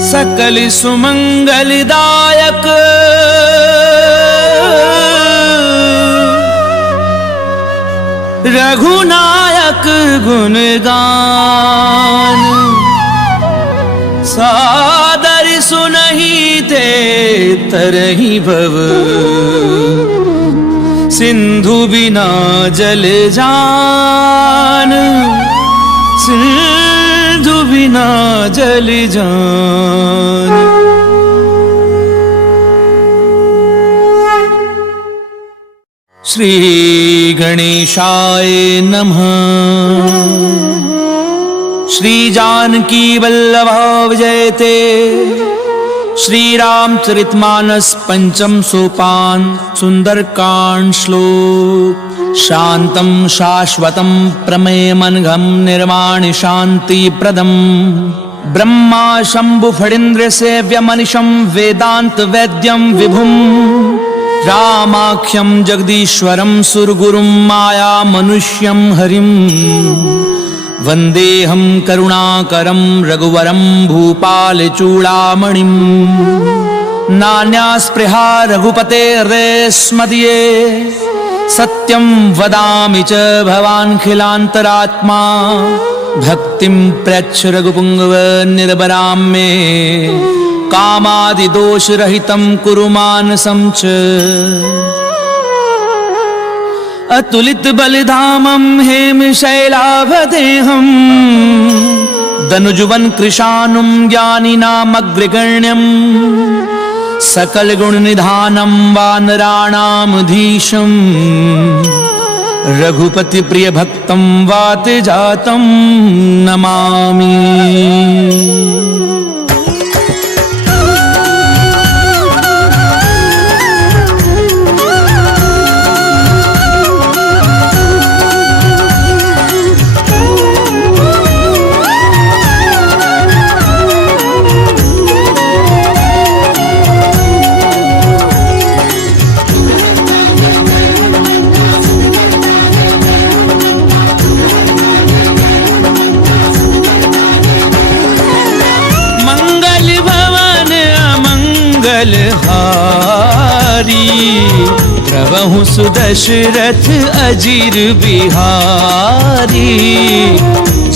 सकल सुमंगलदायक रघुनायक गुणगान सादर सुनहि ते तरहि भव सिंधु बिना जल जान सिंधु बिना जल जान। श्री गणेशाय नमः। श्री जानकी वल्लभ जयते। श्री रामचरितमानस पंचम सोपान सुंदरकांड श्लोक। शांतं शाश्वतं प्रमेयमनघं निर्वाणि शांति प्रदम ब्रह्मा शंभु फणीन्द्र सेव्यमनिशं वेदांत वैद्यं विभुं रामाख्यं जगदीश्वरं सुरगुरुं माया मनुष्यं हरिं वन्देऽहं करुणाकरं रघुवरं भूपालचूडामणिं। नान्यास्पृहा रघुपतेर्स्मदीये सत्यं वदामि च भवान्खिलान्तरात्मा। भक्तिं प्रयच्छ रघुपुङ्गव निर्भरां मे कामादिदोषरहितं कुरु मानसं च। अतुलित बलिधामं हेमशैलाभदेहं दनुजुवन कृशानुं ज्ञानिनामग्रगण्यं सकल गुण निधानं वानराणामधीशं रघुपति प्रिय भक्तं वात जातं नमामि। प्रभु सुदशरथ अजीर बिहारी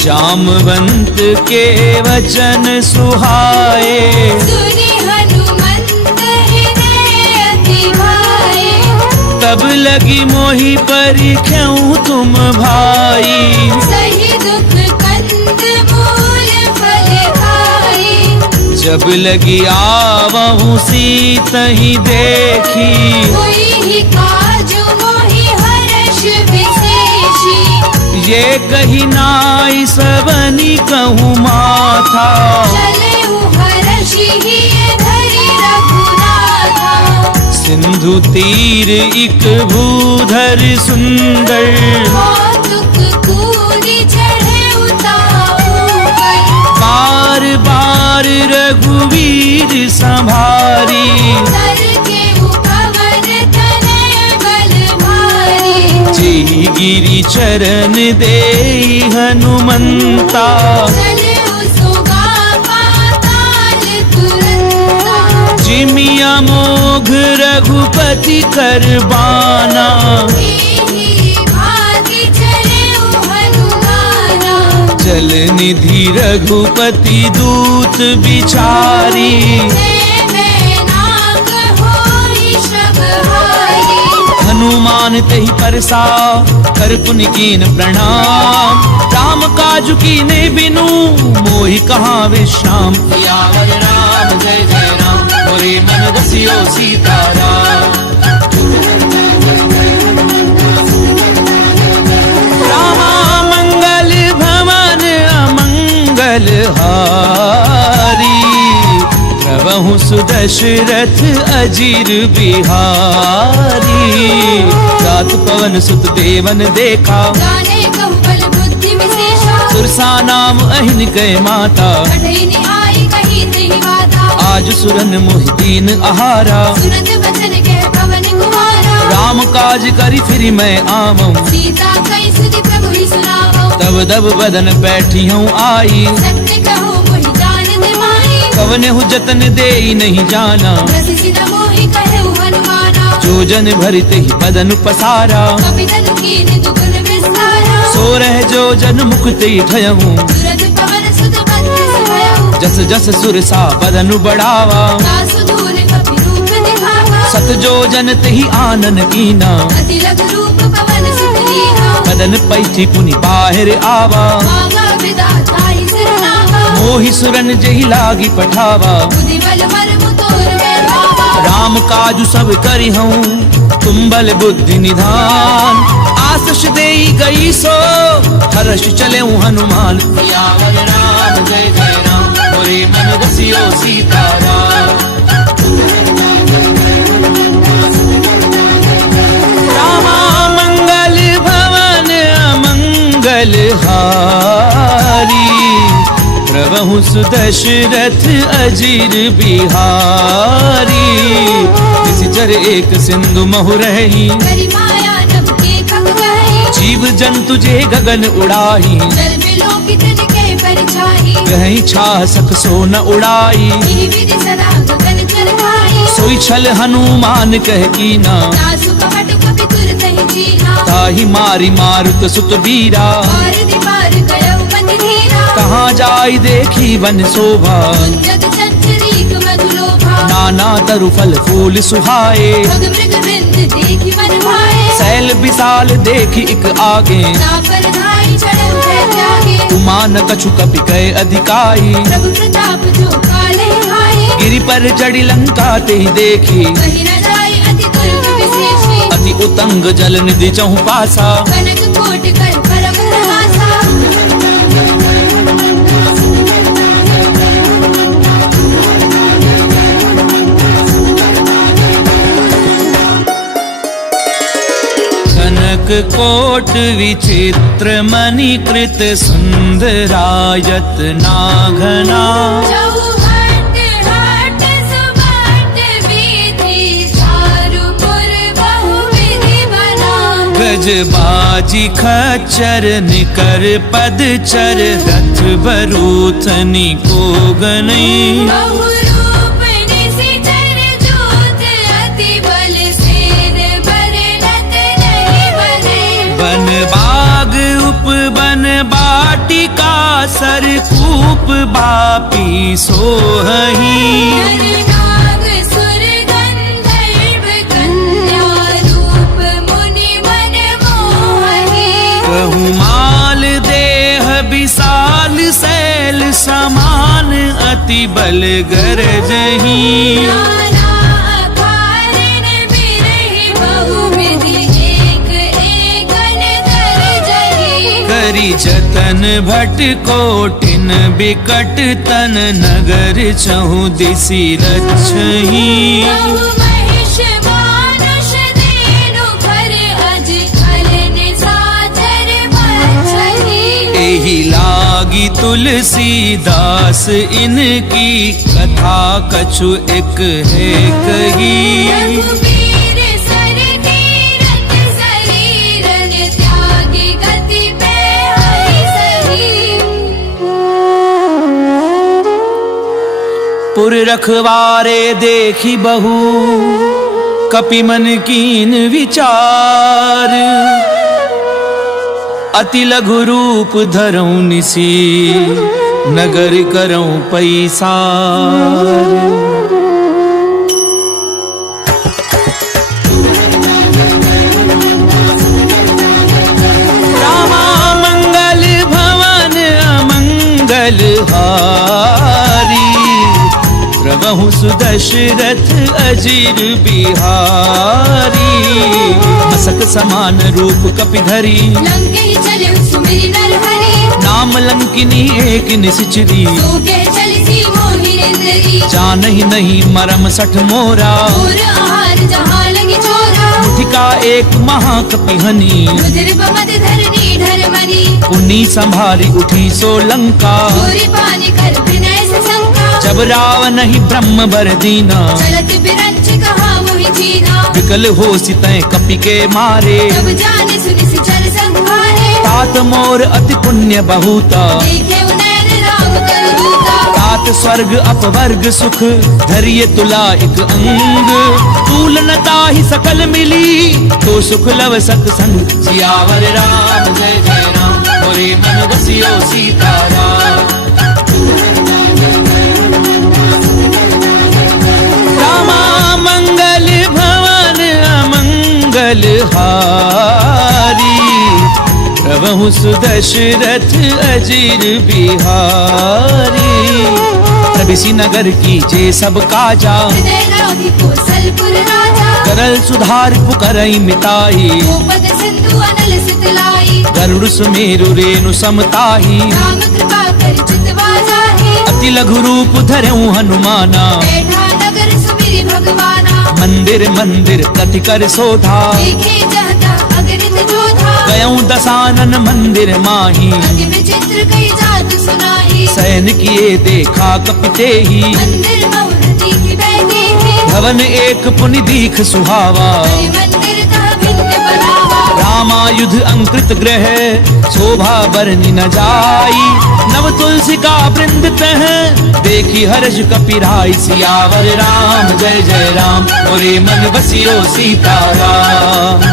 जामवंत के वचन सुहाए सुनि हनुमंत हृदय अति भाए। तब लगी मोहि परिख्यऊ तुम भाई सही दुख कंद मूल फल खाए। जब लगी आवहु सीतहि देखी कोई ही काजु मोहि हर्ष विशेषी। ये कही नाई सबनी कहूँ माथा चलेउ हर्षि हिय धरि रघुनाथा। सिंधु तीर इक भूधर सुंदर कौतुक कूरि चढ़ेउ ताऊ पर। बार बार रघुवीर संभारी तर केउ पवन तनय बल भारी। जेहि गिरि चरण देई हनुमंता चलेउ सुगा पाताल तुरंता। जिमिया मोघ रघुपति करबाना एहि भाति चलेउ हनुमाना। जल निधि रघुपति दूत बिचारी नाक होई शबहारी। हनुमान तहि परसा कर पुनि कीन प्रणाम राम काजु कीने बिनु मोहि कहाँ विश्राम। सियावर राम जय जय राम मोरे मन रसियो सीताराम। रामा मंगल भवन अमंगल हारी प्रभु सुदशरथ अजीर बिहारी। रात पवन सुत देवन देखा जाने कहु बल बुद्धि विशेषा। सुरसा नाम अहिन गए माता कठिन आई कही त्रिहि बाधा। आज सुरन मोहि दीन आहारा सुनत बचन कह पवन कुमारा। राम काज करी फिर मैं आमऊँ सीता कई सुधि प्रभु ही सुनावो। तब दब बदन बैठी हूँ आई सत्य कहो मोहि जान दे माई। कवन हु जतन दे नहीं जाना, रस सिन मोहि कहु हनुमाना। जो जन भरित ही बदन पसारा, कपि तनु कीन दुगुन विस्तारा। सो रह जो जन मुख ते ठयहूँ, तुरत पवन सुत बंधु भयउ। जस जस सुर सा बदनु बढ़ावा, दासु दूर कपि रूप दिखावा। सत जो जन तेहि आनन कीना, अति लघु रूप पवन सुत लीना। बदन पैठी पुनि बाहिर आवा, मांगा विधाता ही सिरनावा। मोहि सुरन जेहि लागी पठावा, बुद्धि बल मर्म तोर में भावा। राम काजु सब करिहूँ, तुम बल बुद्धि निधान। आशीष देई गई सो, हर्ष चले हनुमान। सियावर राम जय जय राम, मोरे मन रसियो सीताराम। रामा मंगल भवन अमंगल हारी, प्रभु सुदशरथ अजीर बिहारी। निश्चर एक सिंधु महु रही, करि माया नभ के खग गए। जीव जंतु जे गगन उड़ाई, जल बिलोकित निके परिछाई। कहीं छाह सक सो न उड़ाई। इहि विधि सदा गगन चरखाई। सोई छल हनुमान कह कीना, दासु कपट कपि तुरत ही जीना। ताहि मारी मारुत सुत बीरा। और दीवार गयउ मति धीरा। कहाँ जाई देखी वन शोभा, जग चंचरीक मधुलोभा। नाना तरु फल फूल सुहाए। भग मृग वृंद देखि मन भाए। सैल विशाल देखी एक आगे, नापर धाई चढ़उ है त्यागे। उमान कछु कपि कय अधिकाई। प्रभु प्रताप जो काले हाय। गिरि पर चढ़ी लंका ते देखी, कहि न जाय अति दुर्ग विशेषी। अति उतंग जल निधि चहु पासा। कनक कोट कर परम प्रहासा। कनक कोट विचित्र मणिकृत सुंदरायत नाघना। चौहट हट सुबट विधि चारु पुर बहुविधि बना। गजबाजी खच्चर निकर पदचर, रथ बरूथनी को गनई। बहुरूप निशिचर दूत अति बल सेन बरनत नहीं बने। बन बाग उपवन बाटिका, सर कूप बापी सोहही। नर नाग सुर गंधर्व कन्या, रूप मुनि मन मोहि। कहूँ माल देह विशाल, शैल समान अति बल गरजही। नाना अकारन बिरहि बहुविधि, एक एकन गरजहि। करी जतन भट कोटिन बिकट तन, नगर चहु दिसि रक्षही। बहु महिष मानुष देनु कर, अज खल निशाचर बछहि। एहि लागी तुलसीदास, इनकी कथा कछु एक है कही। रघुबीर सर तीरथ शरीरन, त्यागी गति पे हरि सही। पुर रखवारे देखी बहु, कपि मन कीन विचार। अति लघु रूप धरऊं निसी, नगर करऊं पैसार। रामा मंगल भवन अमंगल हारी, प्रभु सुदशरथ अजीर बिहारी। मसक समान रूप कपि धरी, लंके चले सुमिरि नरहरि। नाम लंकिनी एक निश्चरी। सूखे चलसी मोहि निंदरी। जानहि नहीं मरम सठ मोरा, और आहार जहाँ लगी छोरा। मुठिका एक महाकपि हनी, रुधिर बमद धरनी ढरमनी। पुनी संभारी उठी सो लंका। पूरी पानी कर विनय से शंका। जब रावण ही ब्रह्म बर दीना, चलत बिरंच कहा मोहि जीना। विकल हो सितै कपि के मारे। जब जाने सुनि सिचर संहारे। तात मोर अति पुण्य बहुता, देखे उनैन राम कर दूता। तात सात स्वर्ग अपवर्ग सुख धैर्य तुला एक अंग तूल न ताहि सकल मिली तो सुख लव सत्संग सियावर राम जय जय राम मोरे मन बसियो सीताराम रामा मंगल भवन अमंगल हारी प्रभु सुदशरथ अजीर बिहारी प्रभिसी नगर की जे सब काजा हृदय लागी कौशलपुर राजा करल सुधार पुकरई मिताई गोपद सिंधु अनल सितलाई गरुड़ सुमेरु रेणु समताही राम कृपा कर चितवा जाहि अति लघु रूप धरऊ हनुमाना बैठा नगर सुमिरि भगवाना मंदिर मंदिर प्रति कर सोधा देखे जहता अगणित जोधा गयऊ दसानन मंदिर माही अति विचित्र कई जात सुनाई सैन किए देखा कपिते ही मंदिर बहुरती की बैठी है भवन एक पुनि दीख सुहावा हरि मंदिर तह भिन्न बनावा रामायुध अंकृत ग्रह शोभा बरनि न जाई नव तुलसी का वृंद तह देखी हर्ष कपिराई सियावर राम जय जय राम मोरे मन बसियो सीताराम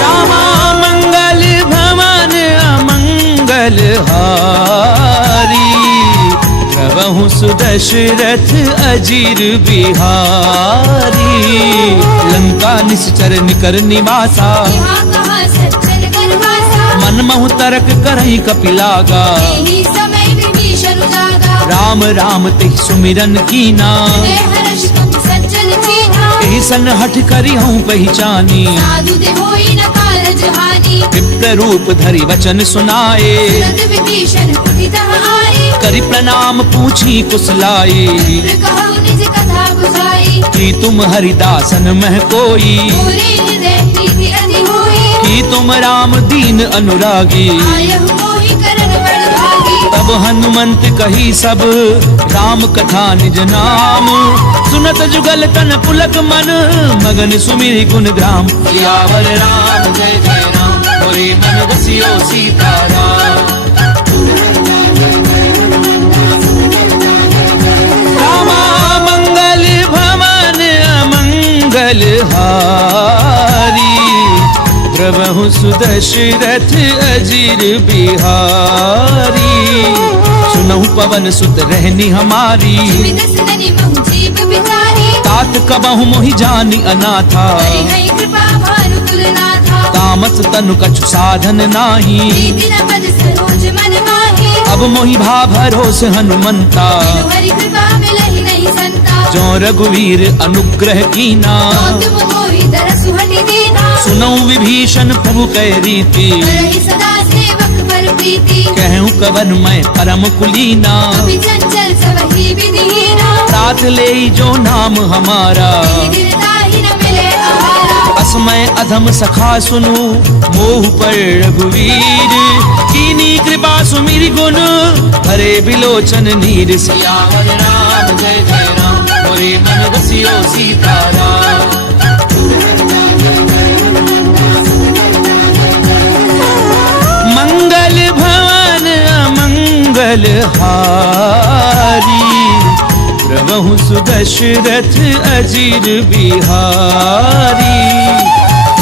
रामा मंगल भवन अमंगल हारी प्रभु सुदशरथ अजीर बिहारी लंका निश्चर निकर निवासा यहाँ कहाँ सज्जन करवासा मन महु तरक करई कपिलागा यही समय विभीषण जागा राम राम तिह सुमिरन कीना हृदय हर्ष कपि सज्जन चीन्हा एहि सन हठ करी हूँ पहचानी साधु दे होई न कारज हानि विप्र रूप धरि वचन सुनाए तुरंत विभीषण उठि तह आए करि प्रणाम पूछी कुशलाई विप्र कहु निज कथा बुझाई कि तुम हरिदासन मह कोई मोरे हृदय प्रीति अति होई कि तुम राम दीन अनुरागी आयहु मोहि करन बड़ भागी तब हनुमंत कही सब राम कथा निज नाम सुनत जुगल तन पुलक मन मगन सुमिरि गुण ग्राम सियावर राम जय जय राम मोरे मन बसियो सीताराम रामा मंगल भवन अमंगल हारी प्रभु सुदशरथ अजीर बिहारी सुनहु पवन सुत रहनी हमारी सुमित सदनि महु जीव बिचारी तात कबहु मोहि जानी अनाथा हरि कृपा भानु तुलनाथा तामस तनु कछु साधन नाही प्रीति न पद सरोज मन माही अब मोहि भा भरोस हनुमंता बिनु हरि कृपा मिलहि नहीं संता जो रघुवीर अनुग्रह कीना तो तुम मोहि दरसु हटि दीना सुनऊ विभीषण प्रभु कै रीति करहि सदा सेवक पर प्रीति कहूँ कवन मैं परम कुलीना कपि चंचल सबहि विधिहीना तात ले जो नाम हमारा दीर्घताहि न मिले आहारा असमय अधम सखा सुनु मोह पर रघुवीर कीनी कृपा सुमिरि गुण हरे बिलोचन नीर सियावर राम जय जय राम मोरे मन बसियो सीताराम मंगल भवन अमंगल हारी प्रभु सुदशरथ अजीर बिहारी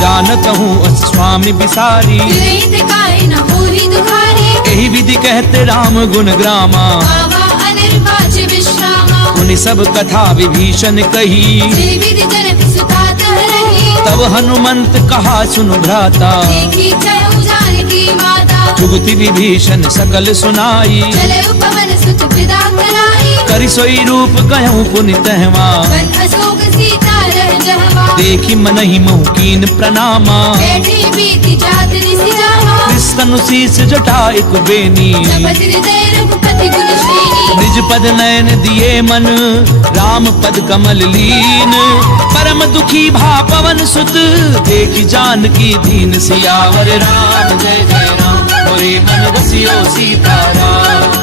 जानत हूँ अस स्वामी बिसारी रहित काहे न होहि दुखारी यही विधि कहते राम गुण ग्रामा आवा अनिर्वाच विश्रामा उन सब कथा विभीषण कही श्री विधि जनक सुता तह रही तब हनुमंत कहा सुनु भ्राता देखी चहु जानकी माता जुगति विभीषण सकल सुनाई चले उपवन सुत विदा कराई करि सोई रूप गयऊँ पुनि तहवा वन अशोक सीता रह जहवा देखी मनहि महु कीन प्रणामा बैठी बीती जात निसि जावा कृष्ण शीस जटा एक बेनी जपत हृदय रघुपति गुण श्रेणी निज पद नयन दिए मन राम पद कमल लीन परम दुखी भा पवन सुत देखी जानकी दीन सियावर राम जय जय राम मोरे मन बसियो सीताराम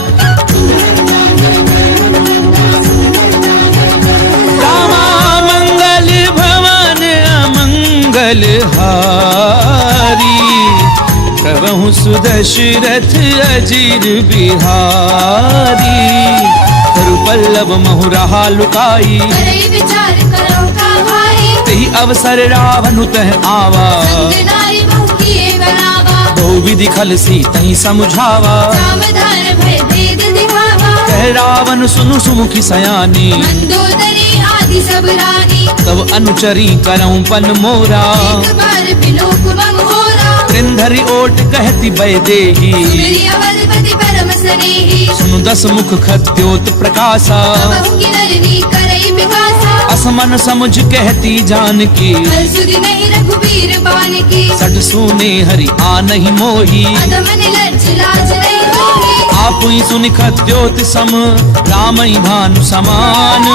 रामा मंगल भवन अमंगल हारी प्रभु सुदशरथ अजीर बिहारी, करु पल्लव महु रहा लुकाई, करे विचार करो का भाई, तेहि अवसर रावण तह आवा, संग नारी बहु किए बनावा, बहुविधि खल सीतहि समझावा, सावधान भय भेद दिखावा, कह रावण सुनु सुमुखी सयानी, मंदोदरी आदि सब रानी, तब अनुचरी करऊं पन मोरा, एक बार बिलोक मम होरा, त्रिंधरि ओट कहती बैदेही, मेरी अवधपति परम स्नेही, सुनु दस मुख खद्योत प्रकाशा, बहु की नलिनी करई विकासा, असमन समुझ कहती जानकी, हल सुधि नहीं रघुबीर बान की, सट सुने हरि आनहि मोही, अधम निर्लज्ज लाज नहीं होगी, आप ही सुनि खद्योत सम राम ही भानु समान,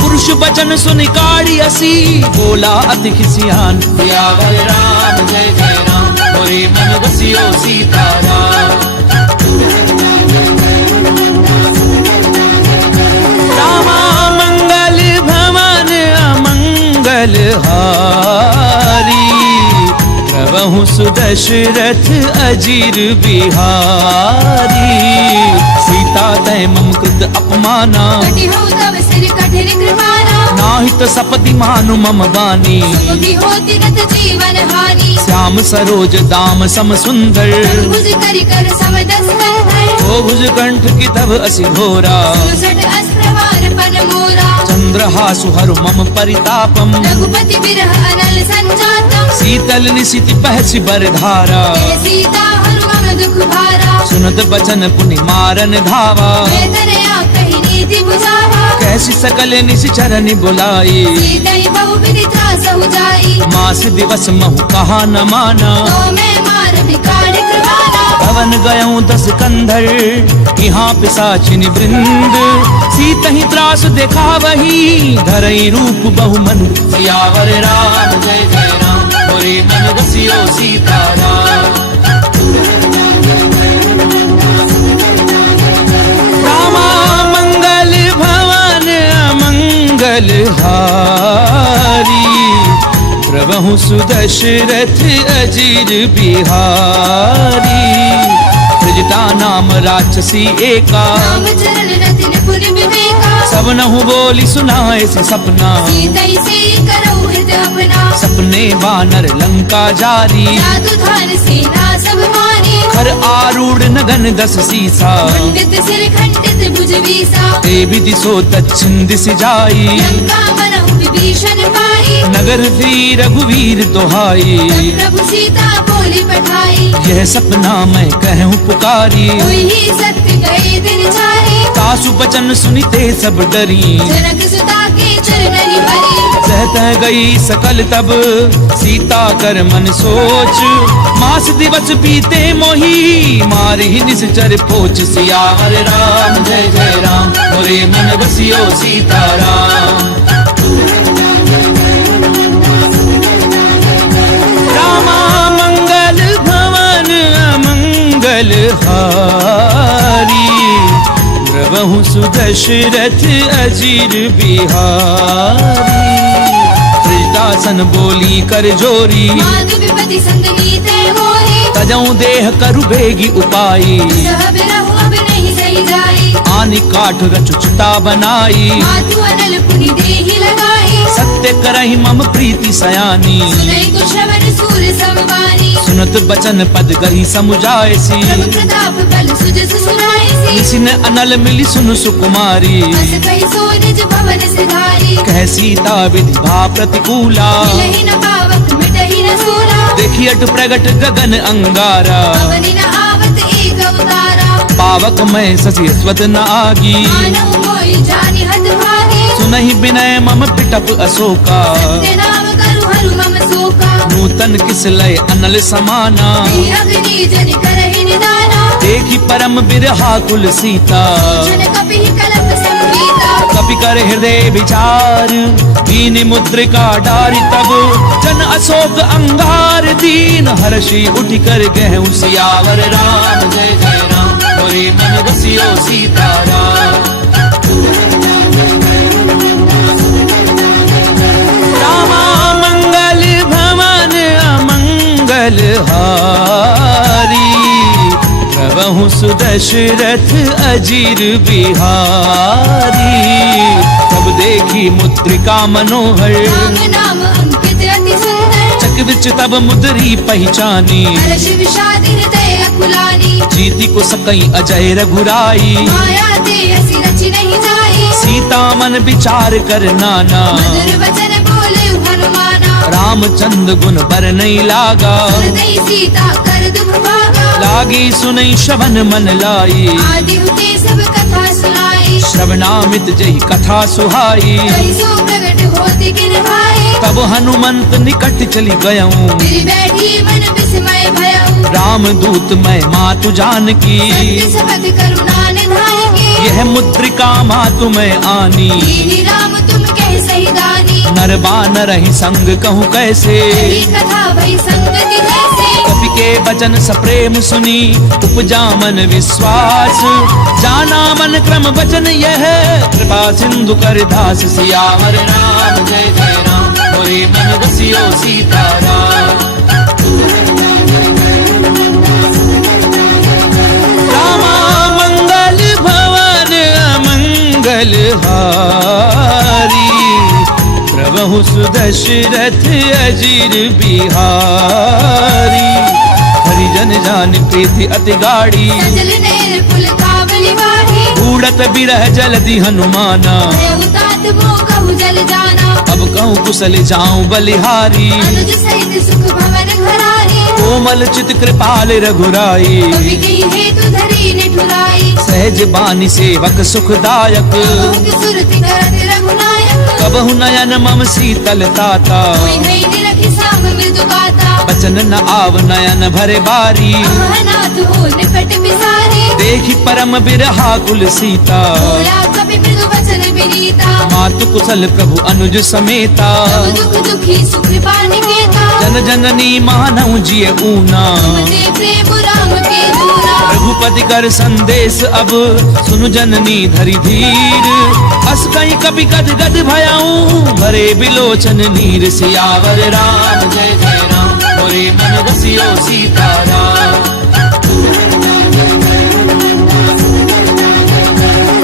पुरुष बचन सुनि काढ़ी असी, बोला अति खिसियान, सियावर राम जय जय राम, मोरे मन बसियो सीताराम। रामा मंगल भवन अमंगल हारी, प्रभु सुदशरथ अजीर बिहारी, सीता तय मम कृत अपमाना, कटि हो तव सिर कठिन कृपाना, नाहित सपति मानु मम बानी, सुखी होती गत जीवन हानि, श्याम सरोज दाम सम सुंदर, भुज करि कर समदस कंधर, ओ भुज कंठ की तब असि घोरा, सुसट अस्त्रवार पन मोरा, चंद्रहासु हरु मम परितापम, रघुपति बिरह अनल संजातम, शीतल निशिति पहसि बरधारा, जय सीता हनुमन दुख भारा, सुनत बचन पुनि मारन धावा, वेदनया कहि नीति बुझावा, कैसी सकल निशिचरनि बुलाई, सीतई बहु विधि त्रासहु जाई, मास दिवस महु कहा न माना, तो मैं मार बिकाड़ कृपाना, भवन गयऊं दस कंधर, यहाँ पिशाचिनि वृंद, सीतहि त्रास देखा वही, धरई रूप बहु मन, सियावर राम जय जय राम, मोरे मन बसियो सीताराम। रामा मंगल भवन अमंगल हारी, प्रभु सुदशरथ अजीर बिहारी, ब्रजता नाम राक्षसी एका, राम चरण रतिन पुर विवेका, सब नहु बोली सुनाए से सपना, सीतई से करऊ हित अपना, सपने वानर लंका जारी, जादू धार सेना सब मारी, खर आरूढ़ नगन दस सीसा, खंडित सिर खंडित भुज बीसा, ते विधि सो दक्षिण दिशि जाई, लंका मनहु विभीषण पाई, नगर श्री रघुवीर दोहाई, तब प्रभु सीता बोली पठाई, यह सपना मैं कहूँ पुकारी, हुई ही सत्य गए दिन चारी, सासु बचन सुनिते सब डरी, जनक सुता के चरणनि भरी, सहत गई सकल तब सीता कर मन सोच, मास दिवस बीते मोही, मारी निश्चर पोच, सियावर राम जय जय राम, मोरे मन बसियो सीताराम। रामा मंगल भवन अमंगल हारी, प्रभु सुदशरथ अजीर बिहारी, दासन बोली कर जोरी, माधु विपति संग नीते मोहि, तजऊ देह करु बेगी उपाई, सह बिरहु अब नहीं सही जाई, आनि काठ रचु चिता बनाई, माधु अनल पुनि देहि लगाई, सत्य करहि मम प्रीति सयानी, सुनई कुश्रवण सूर समवानी, सुनत बचन पद गही समुझायसी, प्रभु प्रताप बल सुजस सुनाईसी, निसिन अनल मिली सुनु सुकुमारी, अस कहि सो निज भवन सिधारी, कह सीता विधि भा प्रतिकूला, मिलहि न पावक मिटहि न सूला, देखी अट प्रगट गगन अंगारा, पवनि न आवत एक अवतारा, पावक मैं ससी स्वत न आगी, मानव मोहि जानि हत भागी, सुनहि विनय मम पिटप अशोका, सत्य नाम करु हरु मम शोका, नूतन किस लय अनल समाना, हे अग्नि जनि करहि निदाना, देखी परम बिरहा कुल सीता, जन कपि कलप संगीता, कपि कर हृदय विचार, दीन मुद्रिका डारी तब, जन अशोक अंगार दीन, हर्षि उठ कर गहु सियावर राम जय जय राम, मोरे मन बसियो सीताराम। रामा मंगल भवन अमंगल हारी, प्रभु सुदशरथ अजीर बिहारी। तब देखी मुद्रिका मनोहर, राम नाम अंकित अति सुंदर। चक विच तब मुद्री पहचानी, हर्ष विषाद हृदय अकुलानी। जीति को सकई अजय रघुराई, माया ते असी रचि नहीं जाई। सीता मन विचार कर नाना, मधुर वचन बोले हनुमाना। रामचंद्र गुण बर नहीं लागा, हृदय सीता कर दुख भागा। लागी सुनई श्रवण मन लाई, आदि हुते सब कथा सुनाई। श्रवणामित जही कथा सुहाई। कहि सो प्रगट होति किन भाई। तब हनुमंत निकट चली गयऊं, गिरि बैठी मन विस्मय भयउ। राम दूत मैं मातु जानकी, सत्य शपथ करुणा निधान की। यह मुद्रिका मातु मैं आनी। दीनी राम तुम कह सही दानी। नर बानर ही संग कहूँ कैसे, सही कथा भई संगति जैसे। कपि के वचन सप्रेम सुनी, उपजा मन विश्वास। जाना मन क्रम वचन यह, कृपा सिंधु कर दास। सियावर राम जय जय राम, मोरे मन बसियो सीताराम। रामा मंगल भवन अमंगल हारी, प्रभु सुदशरथ अजीर बिहारी। हरिजन जान प्रीति अति गाड़ी, सजल नेर पुल कावली बाही। उड़त बिरह जलधि हनुमाना, भयउ तात मोह कहु जल जाना। अब कहूँ कुशल जाऊं बलिहारी। अनुज सहित सुख भवन घरारी। कोमल चित कृपाल रघुराई, कवि कही हेतु धरी निठुराई। सहज बानी सेवक सुखदायक। बहु सुरति करत रघुनायक। कबहु नयन मम शीतल ताता, कोई नहीं निरखि साम मृदु गाता। बचन न आव नयन भरे बारी। अनाथ हो निकट बिसारी। देखी परम बिरहा कुल सीता, बोला कवि मृदु वचन विनीता। मातु कुशल प्रभु अनुज समेता। सब दुख दुखी सुख पानिकेता। जन जननी मानव जिय ऊना, तुमते प्रेम राम के दूरा। रघुपति कर संदेश अब, सुनु जननी धरि धीर। अस कहीं कभी गद गद भयाऊं, भरे बिलोचन नीर। सियावर राम जय जय राम, मोरे मन बसियो सीताराम।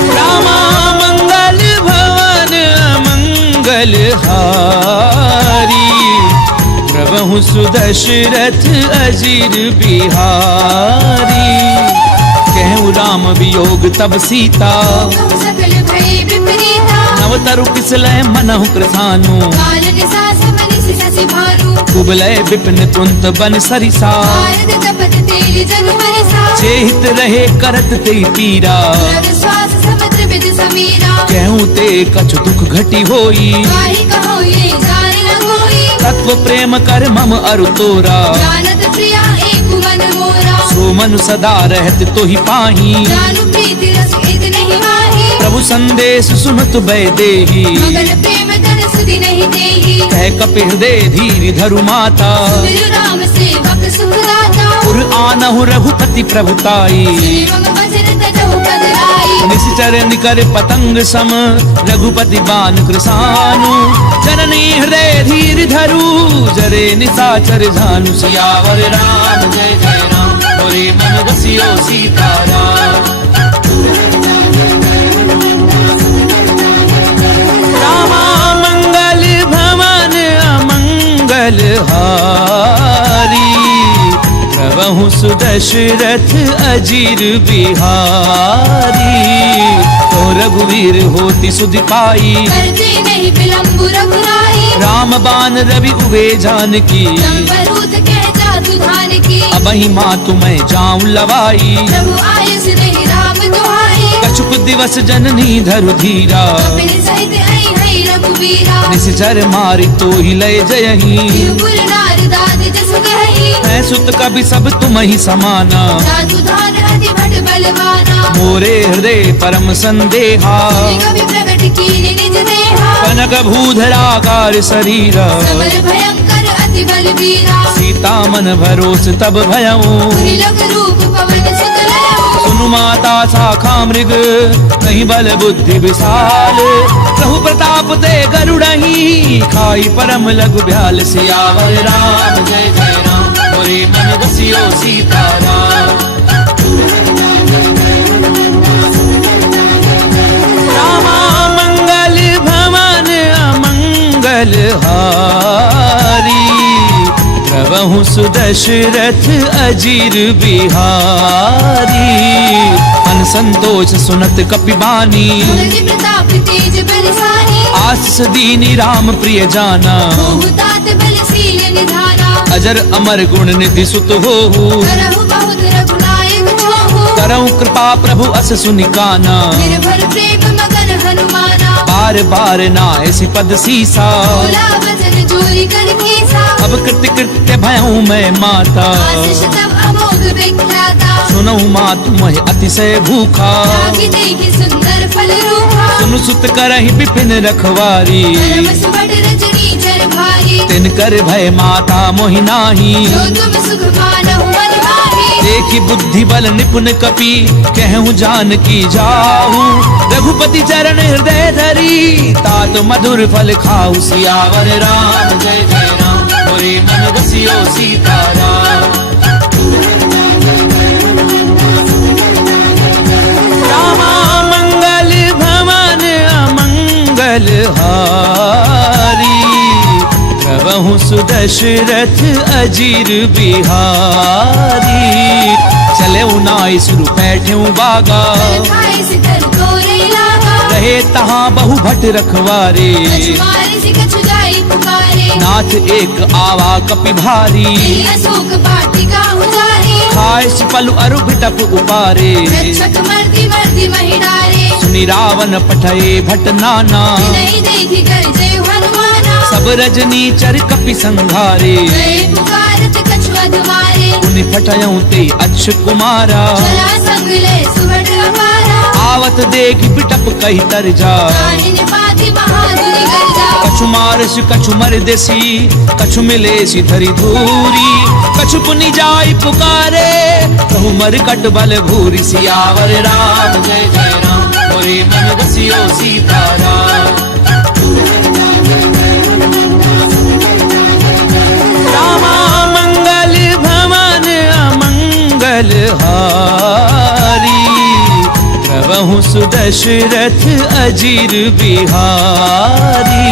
रामा मंगल भवन अमंगल हारी, प्रभु सुदशरथ अजीर बिहारी। कहूँ राम वियोग तब सीता, कहु सकल भय विपरीता। नव तरु किसलय मनहु कृतानु। काल निसा समनि ससि भानु। कुबलय विपिन तुंत बन सरिसा, भारत तपत तेल जनु मरिसा। चेहित रहे करत ते पीरा। रव श्वास समुद्र विद समीरा। कहूँ ते कछु दुख घटी होई, काहि कहो ये जान न कोई। तत्व प्रेम कर मम अरु तोरा। जानत प्रिया एक मन मोरा। सो मनु सदा रहत तो ही पाही, जानू प्रीति रस इत नहीं माही। प्रभु संदेश सुनत भय देही। मगन प्रेम धन सुधि नहीं देही। कह कपि हृदय धीर धरु माता, सुमिरु राम सेवक सुखदाता। पुर आनहु रघुपति प्रभुताई। सुनि मम वचन तजहु पद आई। निश्चर निकर पतंग सम, रघुपति बान कृसानु। जननी हृदय धीर धरु, जरे निशाचर झानु। सियावर राम जय जय राम, मोरे मन बसियो सीताराम। रामा मंगल भवन अमंगल हारी, प्रभु सुदशरथ अजीर बिहारी। तो रघुवीर होति सुधि पाई, करते नहीं विलंबु रघुराई। राम बान रवि उबे जानकी। संपरूत कह जातु धान की। अबहि मातु मैं जाऊं लवाई, प्रभु आयुष नहीं राम दुहाई। कछुक दिवस जननी धरु धीरा। कपिल सहित आई हई रघुबीरा। निश्चर मारि तो ही लय जयही, तिरुपुर नार दाद जसु गहई। मैं सुत कवि सब तुम ही समाना। जातु धान अति भट बलवाना। मोरे हृदय परम संदेहा, कवि प्रगट कीन निज देहा। कनक भूधराकार शरीरा। समर भयंकर अति बलवीरा। सीता मन भरोस तब भयऊं, त्रिलोक रूप पवन सुत लयऊ। सुनु माता शाखा मृग, नहीं बल बुद्धि विशाल। प्रभु प्रताप ते गरुड़ही, खाई परम लघु भ्याल। सियावर राम जय जय राम, मोरे मन बसियो सीताराम। हारी प्रभु सुदशरथ अजीर बिहारी मन संतोष सुनत कपिबानी तुलसी प्रताप तेज बलशाली आशीष दीनी राम प्रिय जाना तात बलशील निधाना अजर अमर गुण निधि सुत हो करहु बहुत रघुनायक छोहु करऊं कृपा प्रभु अस सुनिकाना निर्भर प्रेम मगन हनुमाना बार बार नायसि पद सीसा बोला वचन जोरी कर केसा अब कृत्य कृत्य भयऊं मैं माता आशीष तब अमोघ विख्याता सुनऊ माँ तुम्हें अतिशय भूखा राखी देखी सुंदर फल रूपा सुनु सुत करहि विपिन रखवारी परम सुबट रजनी चर भारी तिन कर भय माता मोहि नाही जो तुम सुख मानहु मन भारी देखी बुद्धि बल निपुण कपि कहूँ जान की जाऊं रघुपति चरण हृदय धरी तात मधुर फल खाऊ सियावर राम जय जय राम मोरे मन बसियो सीताराम रामा मंगल भवन अमंगल हारी प्रभु सुदशरथ अजीर बिहारी चले उनाई सुरु बैठे बागा खाए सितर तोरे लागा रहे तहाँ बहु भट रखवारे कछु मारे से कछु जाई पुकारे नाथ एक आवा कपि भारी दिल अशोक वाटिका उजारे खाए पलु अरु बिटप उपारे रक्षक मर्दी मर्दी महिडारे सुनि रावण पठये भट नाना नहीं देखी कर जय हनुमाना सब रजनी चर कपि संघारे जय पुकारत कछु अधमारे उनि पठयऊं ते अक्ष कुमारा चला संग ले सुबट अपारा आवत देख बिटप कही तर जा काहिन पाति बहादुरी गर्जा कछु मारस कछु मर देसी कछु मिले सी धरी धूरी कछु पुनि जाय पुकारे कहु मर कट बल भूरी सियावर राम जय जय राम मोरे मन बसियो सीताराम रामा मंगल भवन अमंगल हारी प्रभु सुदशरथ अजीर बिहारी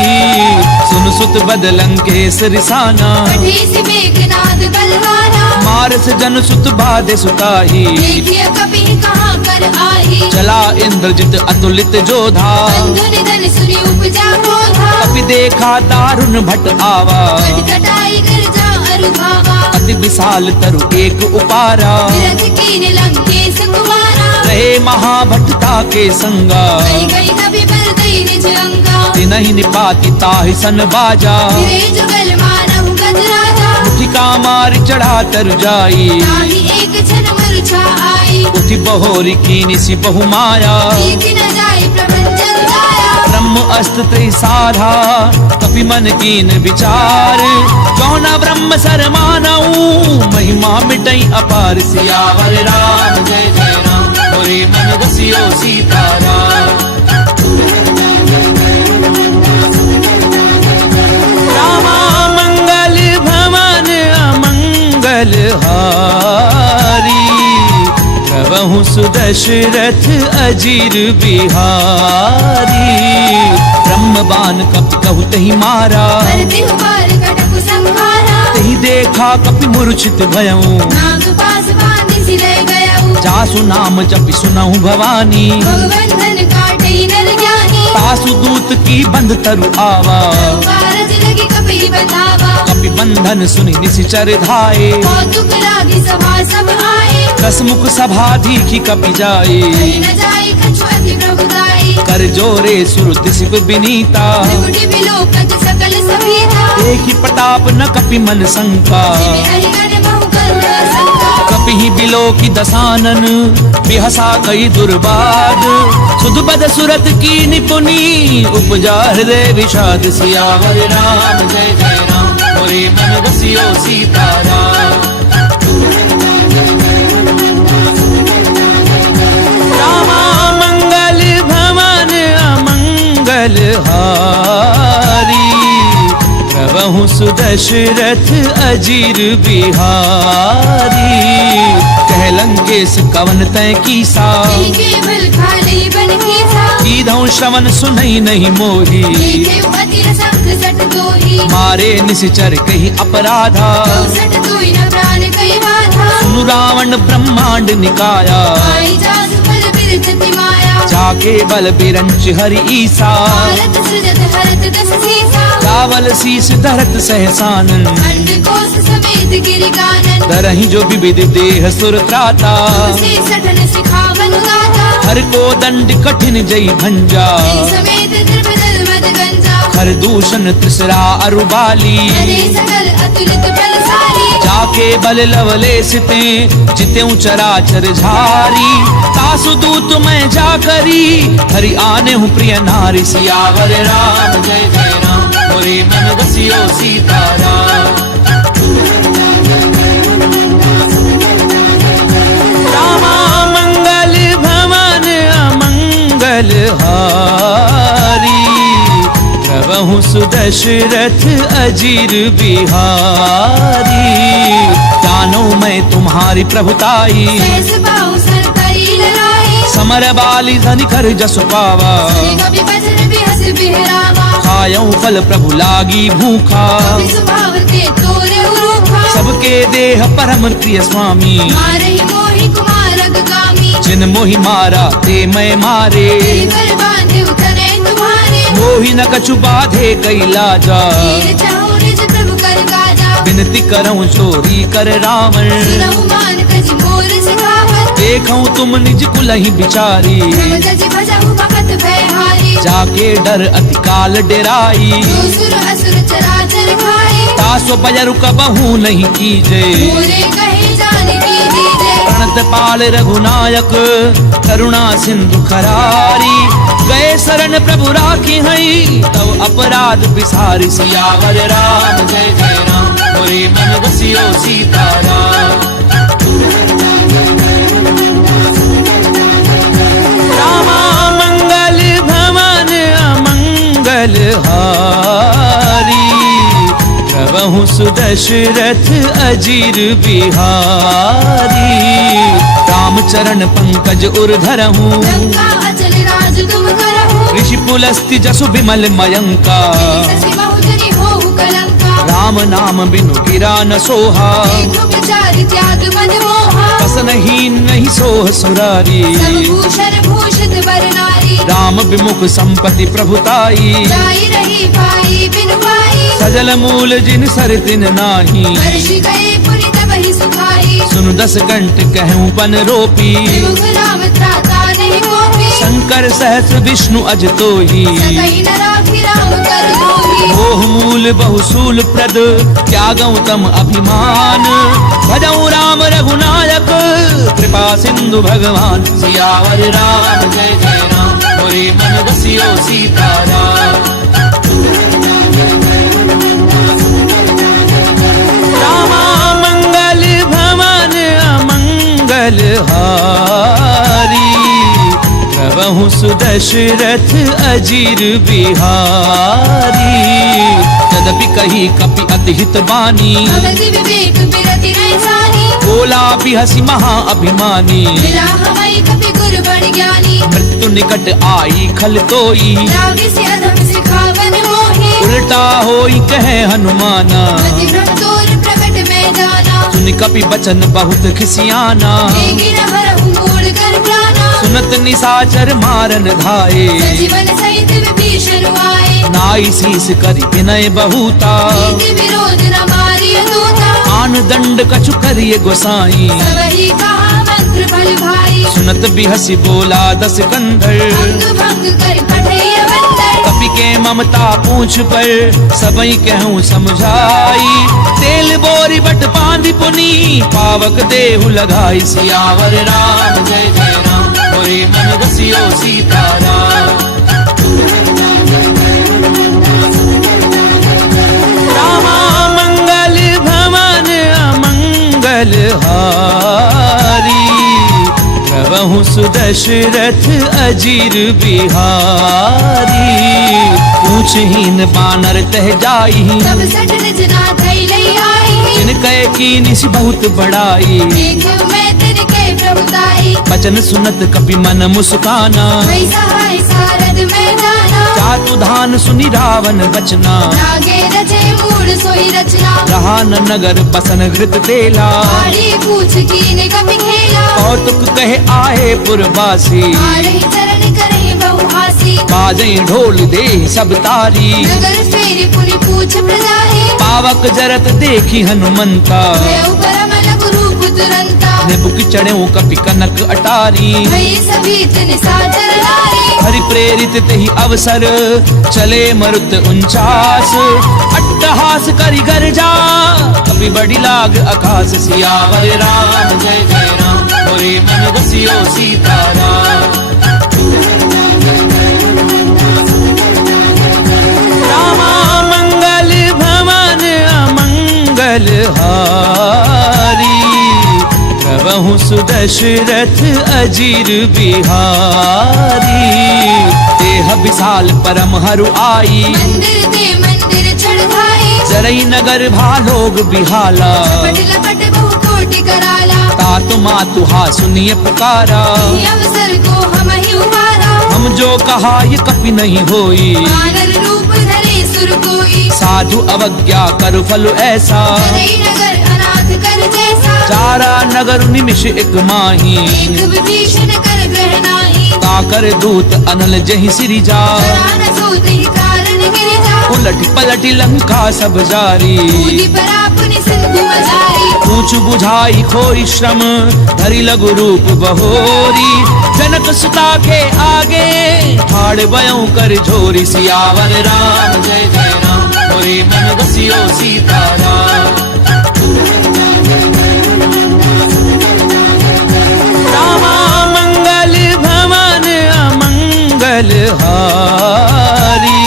सुन सुत बदलंकेश रिसाना पठेसी मेघनाद बलवाना मारस जन सुत बाधे सुताही देखिए कभी कहाँ कर आई चला इंद्रजित अतुलित जोधा बंधु निधन सुनी उपजा क्रोधा कपि देखा दारुण भट आवा कटकटाई गर्जा अरुभावा अति विशाल तरु एक उपारा विरथ कीन लंकेश कुमारा रहे महाभटता के संगा गई गई कभी बल गई निज अंगा तिनहि निपाति ताहि सन बाजा फिरे जुगल मानहु गजराजा मुठिका मार चढ़ा तर जाई नाही एक क्षण मूर्छा आई उठि बहोरी कीनि सि बहु माया जीत न जाए प्रपंचन जाया ब्रह्म अस्त्र त्रिसाधा कपि मन कीन विचार कौना ब्रह्म सर मानऊ महिमा मिटई अपार सियावर राम जय जय राम मोरे मन बसियो सीताराम रामा मंगल भवन अमंगल हारी प्रभु सुदशरथ अजीर बिहारी ब्रह्मबान कपि कहु तहि मारा करते हुबार कटक संहारा तहि देखा कपि मूर्छित भयऊं नाग पास बांधि सिले गयऊ जासु नाम जपि सुनहु भवानी भगवंधन काटे नर ज्ञानी तासु दूत की बंध तरु आवा कारज लगी कपि बतावा कपि बंधन सुनि निशिचर धाये कौतुक लागी सभा सब आए दसमुख सभा दीखी कपि जाए कहीं न जाए कछु अति प्रभुदाई कर जोरे सुर दिसिप बिनीता त्रिकुटी बिलोकत सकल सभीता देखी प्रताप न कपि मन शंका जिमे हरिगण बहु करुणा संका कपि ही बिलो की दसानन बिहसा कई दुर्बाद सुध बद सुरत की निपुनी उपजा हृदय विषाद सियावर राम जय जय राम मोरे मन बसियो सीताराम रामा मंगल भवन अमंगल हारी प्रभु सुदशरथ अजीर बिहारी कह लंकेश कवन तय कीसा यही केवल खाली बन केसा कीधौ श्रवण सुनई नहीं मोही देखे अति रसंग 67 तो ही मारे निश्चर कही अपराधा 64 तो ही न प्राण कई बाधा सुनु रावण ब्रह्मांड निकाया आई जासु फल बिरजति माया जाके बल बिरंच हरि ईसा भारत सृजत हरत दस सीसा चावल शीस धरत सहसानन खंड कोस समेत गिरि कानन धरहि जो विविध देह सुर त्राता 67 सिखावन गाथा हर को दंड कठिन जय भंजा तेरी समेत द्रपदल मद गंजा हर दूषण त्रिसरा अरुबाली हरे सकल अतुलित बलशाली जाके बल लवले सिते जित्यों चराचर झारी तासु दूत मैं जा करी हरि आने हूँ प्रिय नारी सियावर राम जय जय राम मोरे मन बसियो सीताराम रामा मंगल भवन अमंगल हारी प्रभु सुदशरथ अजीर बिहारी जानो मैं तुम्हारी प्रभुताई सहस बाहु सर करी लड़ाई समर बाली धनिकर जसु पावा सुनि कपि वचन बिहस बिहरावा खायऊ फल प्रभु लागी भूखा कपि स्वभाव ते तोरे उरूखा सबके देह परम प्रिय स्वामी मारहि मोहि कुमार अगगामी जिन मोहि मारा ते मैं मारे तेरी बर बांधे उतरे तुम्हारे मोहि न कछु बाधे कैलाजा वीर चाहु निज प्रभु कर गाजा विनती करऊं चोरी कर रावण सुनहु मान कज मोर सिखावत देखऊं तुम निज कुलहि बिचारी प्रभ जज भजहु भगत भयहारी जाके डर अति काल डेराई जो सुर असुर चराचर खाए तासो बजरु कबहू नहीं कीजे मोरे कहे जान दीजिए प्रणत पाल रघुनायक करुणा सिंधु खरारी गए शरण प्रभु राखी हई तब अपराध बिसारी सियावर राम जय जय राम मोरे मन बसियो सीताराम रामा मंगल भवन अमंगल हारी प्रभु सुदशरथ अजीर बिहारी रामचरण पंकज उर धरहूँ लंका अचल राज तुम करहु ऋषि पुलस्ति जसु विमल मयंका शशि बहुजनी होहु कलंका राम नाम बिनु गिरा न सोहा देखो प्रचार त्याग मद मोहा कसनहीन नहीं सोह सुरारी सब भूषण भूषित वर नारी राम विमुख संपत्ति प्रभुताई जाई रही भाई बिनु भाई सजल मूल जिन सर दिन नाही वर्ष गए पुनि तबहि सुखाई सुनु 10 कंठ कहूँ बन रोपी त्रिमुख राम त्राता नहीं कोपी शंकर सहस्र विष्णु अज तोही सकहि न राखी राम कर दोही मोह मूल बहुसूल प्रद त्यागऊ तम अभिमान भजऊ राम रघुनायक कृपा सिंधु भगवान सियावर राम जय जय राम मोरे मन बसियो सीताराम रामा मंगल भवन अमंगल हारी प्रभु सुदशरथ अजीर बिहारी यद्यपि कही कपि अति हित बानी भगति विवेक बिरति रैसानी बोला भी हसी महा अभिमानी मिला हवाई कपि गुर बड़ ज्ञानी मृत्यु निकट आई खल तोई रावि से अधम सिखावन मोहि उल्टा होई कहे हनुमाना मति भ्रम तोर प्रकट में जाना सुन कपि बचन बहुत खिसियाना देगी न हरहु मूल कर प्राणा सुनत निसाचर मारन धाये सजीवन सहित विभीषण आए नाई शीस करि विनय बहुता नीति विरोध न मारिय दूता आन दंड कछु करिय गोसाई सबहि कहा मंत्र फल भाई सुनत बिहसी बोला 10 कंधर अंग भंग कर पठैय बंदर कपि के ममता पूछ पर सबई कहूँ समझाई तेल बोरी बट बांधि पुनी पावक देहु लगाई सियावर राम जय जय राम मोरे मन बसियो सीताराम रामा मंगल भवन अमंगल हारी प्रभु सुदशरथ अजीर बिहारी पूछहीन बानर तह जाई सब सठ रचना थई लई आई जिन कहे की निस बहुत बड़ाई देखो मैं तिनके प्रभुताई बचन सुनत कपि मन मुस्काना वै सहाय सारद में जाना जातु धान सुनि रावण बचना, लागे रचे मूड सोई रचना, रहा न नगर बसन घृत तेला, आड़ी पूछ कीने कपि खेला, कौतुक कहे आए पुरवासी, आड़े चरण करे बहुहासी, बाजई ढोल दे सब तारी, नगर फेरी पुनि पूछ प्रजाहि, पावक जरत देखी हनुमंता, भयउ परम लघु रूप तुरंता, निबुक चढ़ऊ कपि कनक अटारी, भई सभी तिन साचर नारी, हरि प्रेरित तेहि अवसर चले मरुत 49, अट्टहास करि गर्जा कपि बड़ी लाग आकाश, सियावर राम जय जय राम, मोरे मन बसियो सीताराम। रामा मंगल भवन अमंगल हारी, प्रभु सुदशरथ अजीर बिहारी, देह विशाल परम हरु आई, मंदिर ते मंदिर चढ़ाई, जरई नगर भालोग बिहाला, पट लपट बहु कोटि कराला, तातु मातु हा सुनिए पुकारा, ये अवसर को हम ही उबारा, हम जो कहा ये कपि नहीं होई, वानर रूप धरे सुर कोई, साधु अवज्ञा कर फल ऐसा, करई नगर अनाथ कर जैसा, चारा नगर निमिष एक माही, एक विभीषण कर ग्रह नाही, ताकर दूत अनल जहि सिरि जा, प्राण सूत ही कारण गिर जा, उलट पलट लंका सब जारी, कूदी परा पुनि सिंधु मझारी, पूछ बुझाई खोई श्रम धरि लघु रूप बहोरी, जनक सुता के आगे ठाड़ बयऊ कर झोरी, सियावर राम जय जय राम, मोरे मन बसियो सीताराम। रामा मंगल भवन अमंगल हारी,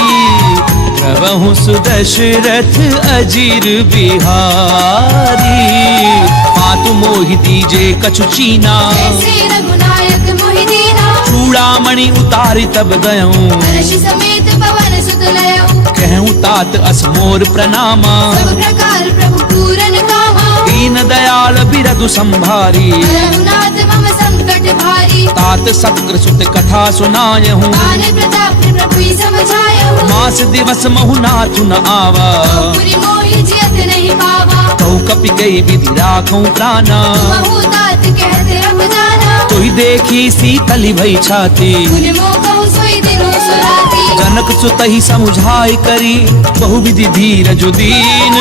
प्रभु सुदशरथ अजीर बिहारी, मातु मोहि दीजे कछु चीना, ऐसे रघुनायक मोहि दीना, चूड़ामणि उतारि तब गयऊं, हर्ष समेत पवन सुत लयऊ, कहूँ तात असमोर प्रणामा, सब प्रकार प्रभु पूरन कामा, दीन दयाल बिरदु संभारी, रघुनाथ मम संकट भारी, तात सक्र सुत कथा सुनायहूँ, आन प्रताप प्रभु ही समझायहु, मास दिवस महु नाथु न आवा, पुरि मोहि जियत नहीं पावा, कहूँ कपि कई विधि राखूं प्राणा, महु तात कहते अब जाना, तोहि देखी सीतली भई छाती, पुनि मोह कहु सोई दिनु सुराती, जनक सुतहि समुझाई करी बहुविधि धीरजु दीन,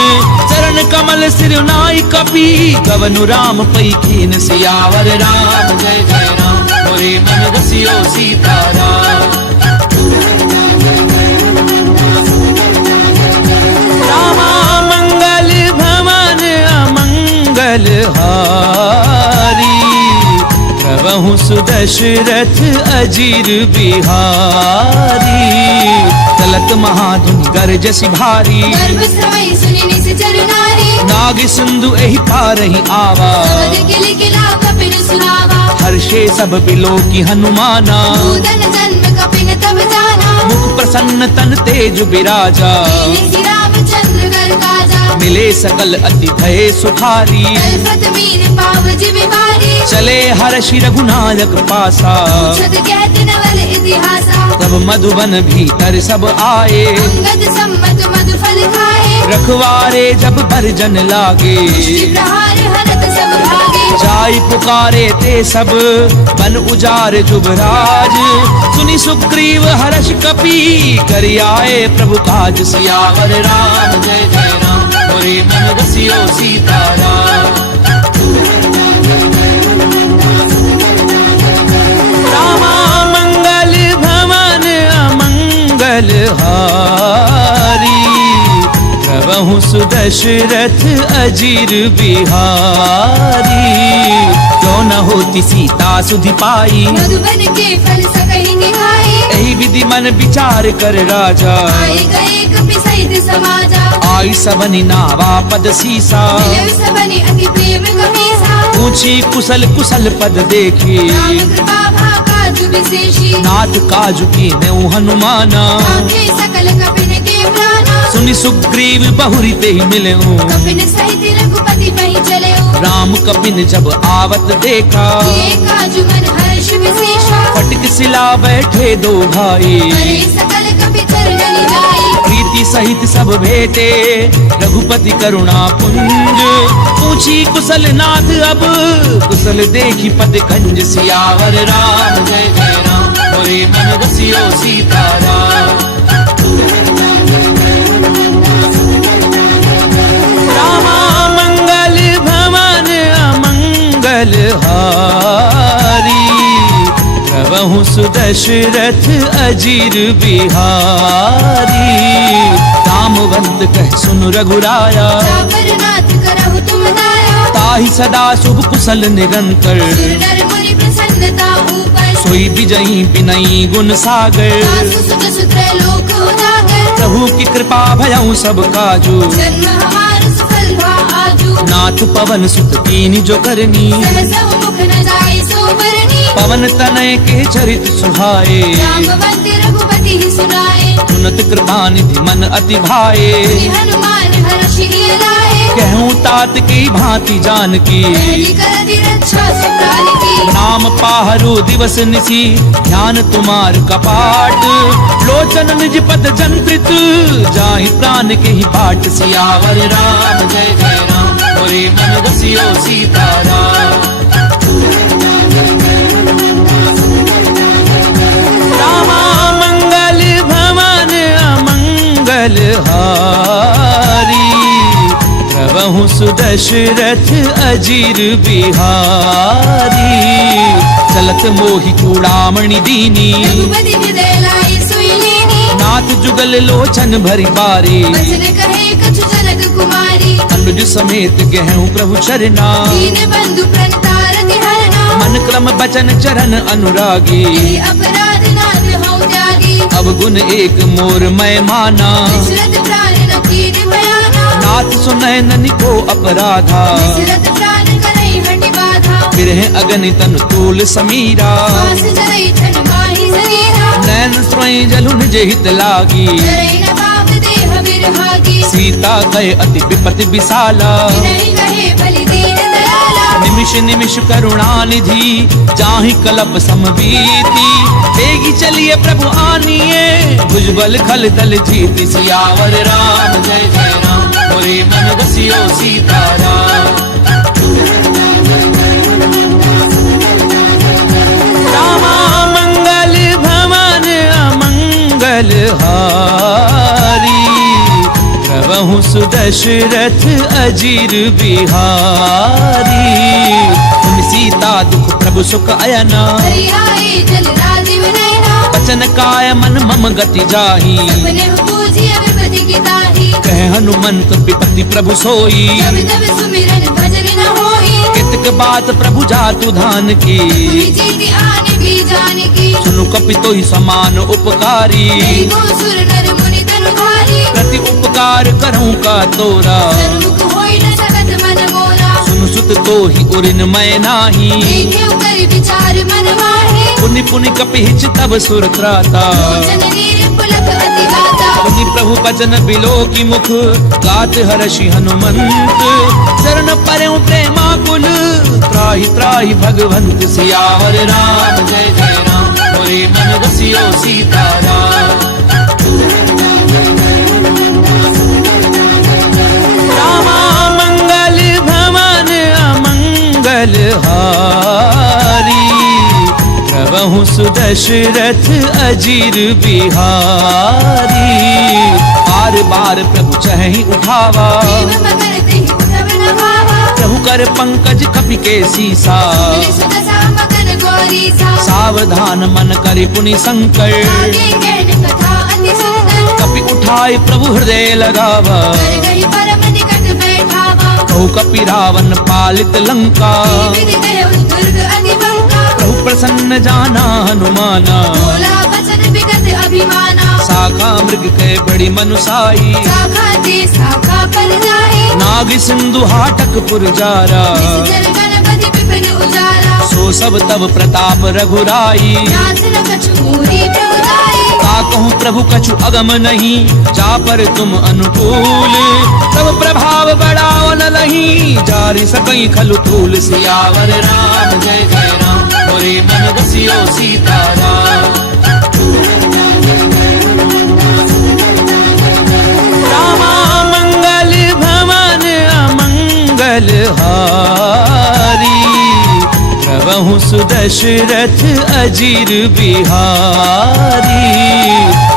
चरण कमल सिर नाई कपि गवनु राम पई कीन, सियावर राम जय जय राम, मोरे मन बसियो सीताराम। रामा मंगल भवन अमंगल हारी, प्रभु सुदशरथ अजीर बिहारी, चलत महाधुनि गरजसि भारी, गर्भ समय सुनि निश्चर नारी, नाग सिंधु एहि पारहि आवा, समझ किल किला कपिन सुनावा, हर्षे सब बिलो की हनुमाना, भूतन जन्म कपिन तब जाना, मुख प्रसन्न तन तेज बिराजा, श्री रामचंद्र घर काजा, मिले सकल अति भय सुखारी, कल्पत मीन पाव जिब भारी, चले हर्षि रघुनायक पासा, छत कहत नवल इतिहासा, तब मधुबन भीतर सब आए, अंगद सम्मत मधु फल खाए, रखवारे जब भरजन लागे, मुष्टि प्रहार हरत सब भागे, जाई पुकारे ते सब बन उजार जुबराज, सुनि सुग्रीव हर्ष कपि करि आए प्रभु काज, सियावर राम जय जय राम, मोरे मन बसियो सीताराम। रामा मंगल भवन अमंगल हारी, प्रभु सुदशरथ अजीर बिहारी, क्यों न होती सीता सुधि पाई, मधुबन के फल सकहि खाए, यही विधि मन विचार कर राजा, आए गए कपि सहित समाजा, आई सबनि नावा पद सीसा, मिलव सबनि अति प्रेम कपीसा, ऊंची कुशल कुशल पद देखी, राम कृपा भाकाजु विशेषी, नाथ काजु की नेउ हनुमाना, आंखे सकल कपिन के प्राणा, सुनि सुग्रीव बहुरी ते मिलेऊ, कपिन सहित रघुपति वहीं चलेऊ, राम कपिन जब आवत देखा, ये काजु मन हर्ष विशेषा, फटक सिला बैठे दो भाई, करे सकल कपि चरणनि जाई। प्रीति सहित सब भेटे रघुपति करुणा पुंज। पूछी कुशल नाथ अब कुशल देखी पद कंज। सियावर राम जय जय राम मोरे मन रसियो सीताराम। रामा मंगल भवन अमंगल हारी। प्रभु सुदशरथ अजीर बिहारी। रामवंत कह सुन रघुराया रावण नाथ करहु तुम दाया। ताहि सदा शुभ कुशल निरंतर। नर मुनि प्रसन्नता ऊपर। सोई विजयी विनयी गुण सागर। सासु सुत सुत्र लोक उजागर। प्रभु की कृपा भयउ सब काजू। जन्म हमार सफल भा आजू। नाथ पवन सुत कीनी जो करनी। सहसा मुख न जाय सो बरनी। पवन तनय के चरित सुहाए। रामवंत रघुपति ही सुनाए। सुनत कृपा निधि मन अति भाए। श्री हनुमान हर्षि लाए। कहूँ तात की भांति जानकी। पहली करति रक्षा सुप्राण की। नाम पाहरो दिवस निसी ध्यान तुम्हार कपाट। लोचन निज पद जंत्रित जाहि प्राण के ही बाट। सियावर राम जय जय राम मोरे मन रसियो सीताराम। रामा मंगल भवन अमंगल हारी। प्रभु सुदशरथ अजीर बिहारी। चलत मोहि चूड़ामणि दीनी। रघुपति हृदय लाई सोई लेनी। नाथ जुगल लोचन भरी बारी। बचन कहे कछु जनक कुमारी। अनुज समेत गहूँ प्रभु चरना। दीन बंधु प्रणतारति हरना। मन क्रम बचन चरण अनुरागी। यही अपराध नाथ हौ त्यागी। अवगुण एक मोर मैं माना। दशरथ प्राण न कीन भयाना। नाथ सुनय ननि को अपराधा। दशरथ प्राण करई हटि बाधा। बिरह अगनितन तूल समीरा। श्वास जरई छन माहि शरीरा। नैन स्वयं जलुन जेहित लागी। जरई न पाप देह बिरहागी। सीता गए अति विपति विशाला। विनय कहे बलि दीन दयाला। निमिष निमिष करुणा निधि जाहि कलप समबीति। बेगी चलिए प्रभु आनिए भुजबल खल दल जीति। सियावर राम जय जय राम मोरे मन रसियो सीताराम। रामा मंगल भवन अमंगल हारी। प्रभु सुदशरथ अजीर बिहारी। तुम सीता दुख प्रभु सुख अयना। हरि आए जल राजीव नयना। वचन काय मन मम गति जाही। सपने पूजिय विपति की ताही। कह हनुमंत विपति प्रभु सोई। जब तब सुमिरन भजन न होई। कितक बात प्रभु जातु धान की। हुई जीति आन भी जान की। सुनु कपितो ही समान उपकारी। जय गो सुर नर मुनि तनुधारी। प्रति उपकार करऊं का तोरा। सन्मुख होई न सकत मन मोरा। सुनु सुत तो ही उरिन मैं नाही। देखे कर विचार मन माहे। पुनि पुनि कपिहिच तब सुर त्राता। लोचन नीर पुलक अति गाता। पुनि प्रभु बचन बिलो की मुख गात हर्षि हनुमंत। चरण परउ प्रेमाकुल त्राहि त्राहि भगवंत। सियावर राम जय जय राम मोरे मन रसियो सीताराम। रामा मंगल भवन अमंगल हारी। प्रभु सुदशरथ अजीर बिहारी। बार बार प्रभु चहि उठावा। देव मगर तेहि उठब न भावा। प्रभु कर पंकज कपि के सीसा। मिलि सुत सामगन गौरी सा। सावधान मन करि पुनि संकर। आगे कहन कथा अति सुंदर। कपि उठाए प्रभु हृदय लगावा। कर गई परम निकट बैठावा। कहु कपि रावण पालित लंका। विधि कहो दुर्ग अति बंका। प्रभु प्रसन्न जाना हनुमाना। बोला बचन विगत अभिमाना। शाखा मृग के बड़ी मनुसाई। शाखा ते शाखा फल जाए। नाग सिंधु हाटक पुरजारा। निश्चर गणपति विपिन उजारा। सो सब तब प्रताप रघुराई। नाथ न कछु मूरी प्रभुदाई। ता कहूँ प्रभु कछु अगम नहीं जा पर तुम अनुकूल। तब प्रभाव बढ़ाओ न लही जारि सकई खलु फूल। सियावर राम जय जय राम मोरे मन रसियो सीताराम। हारी। प्रभु सुदशरथ अजीर बिहारी।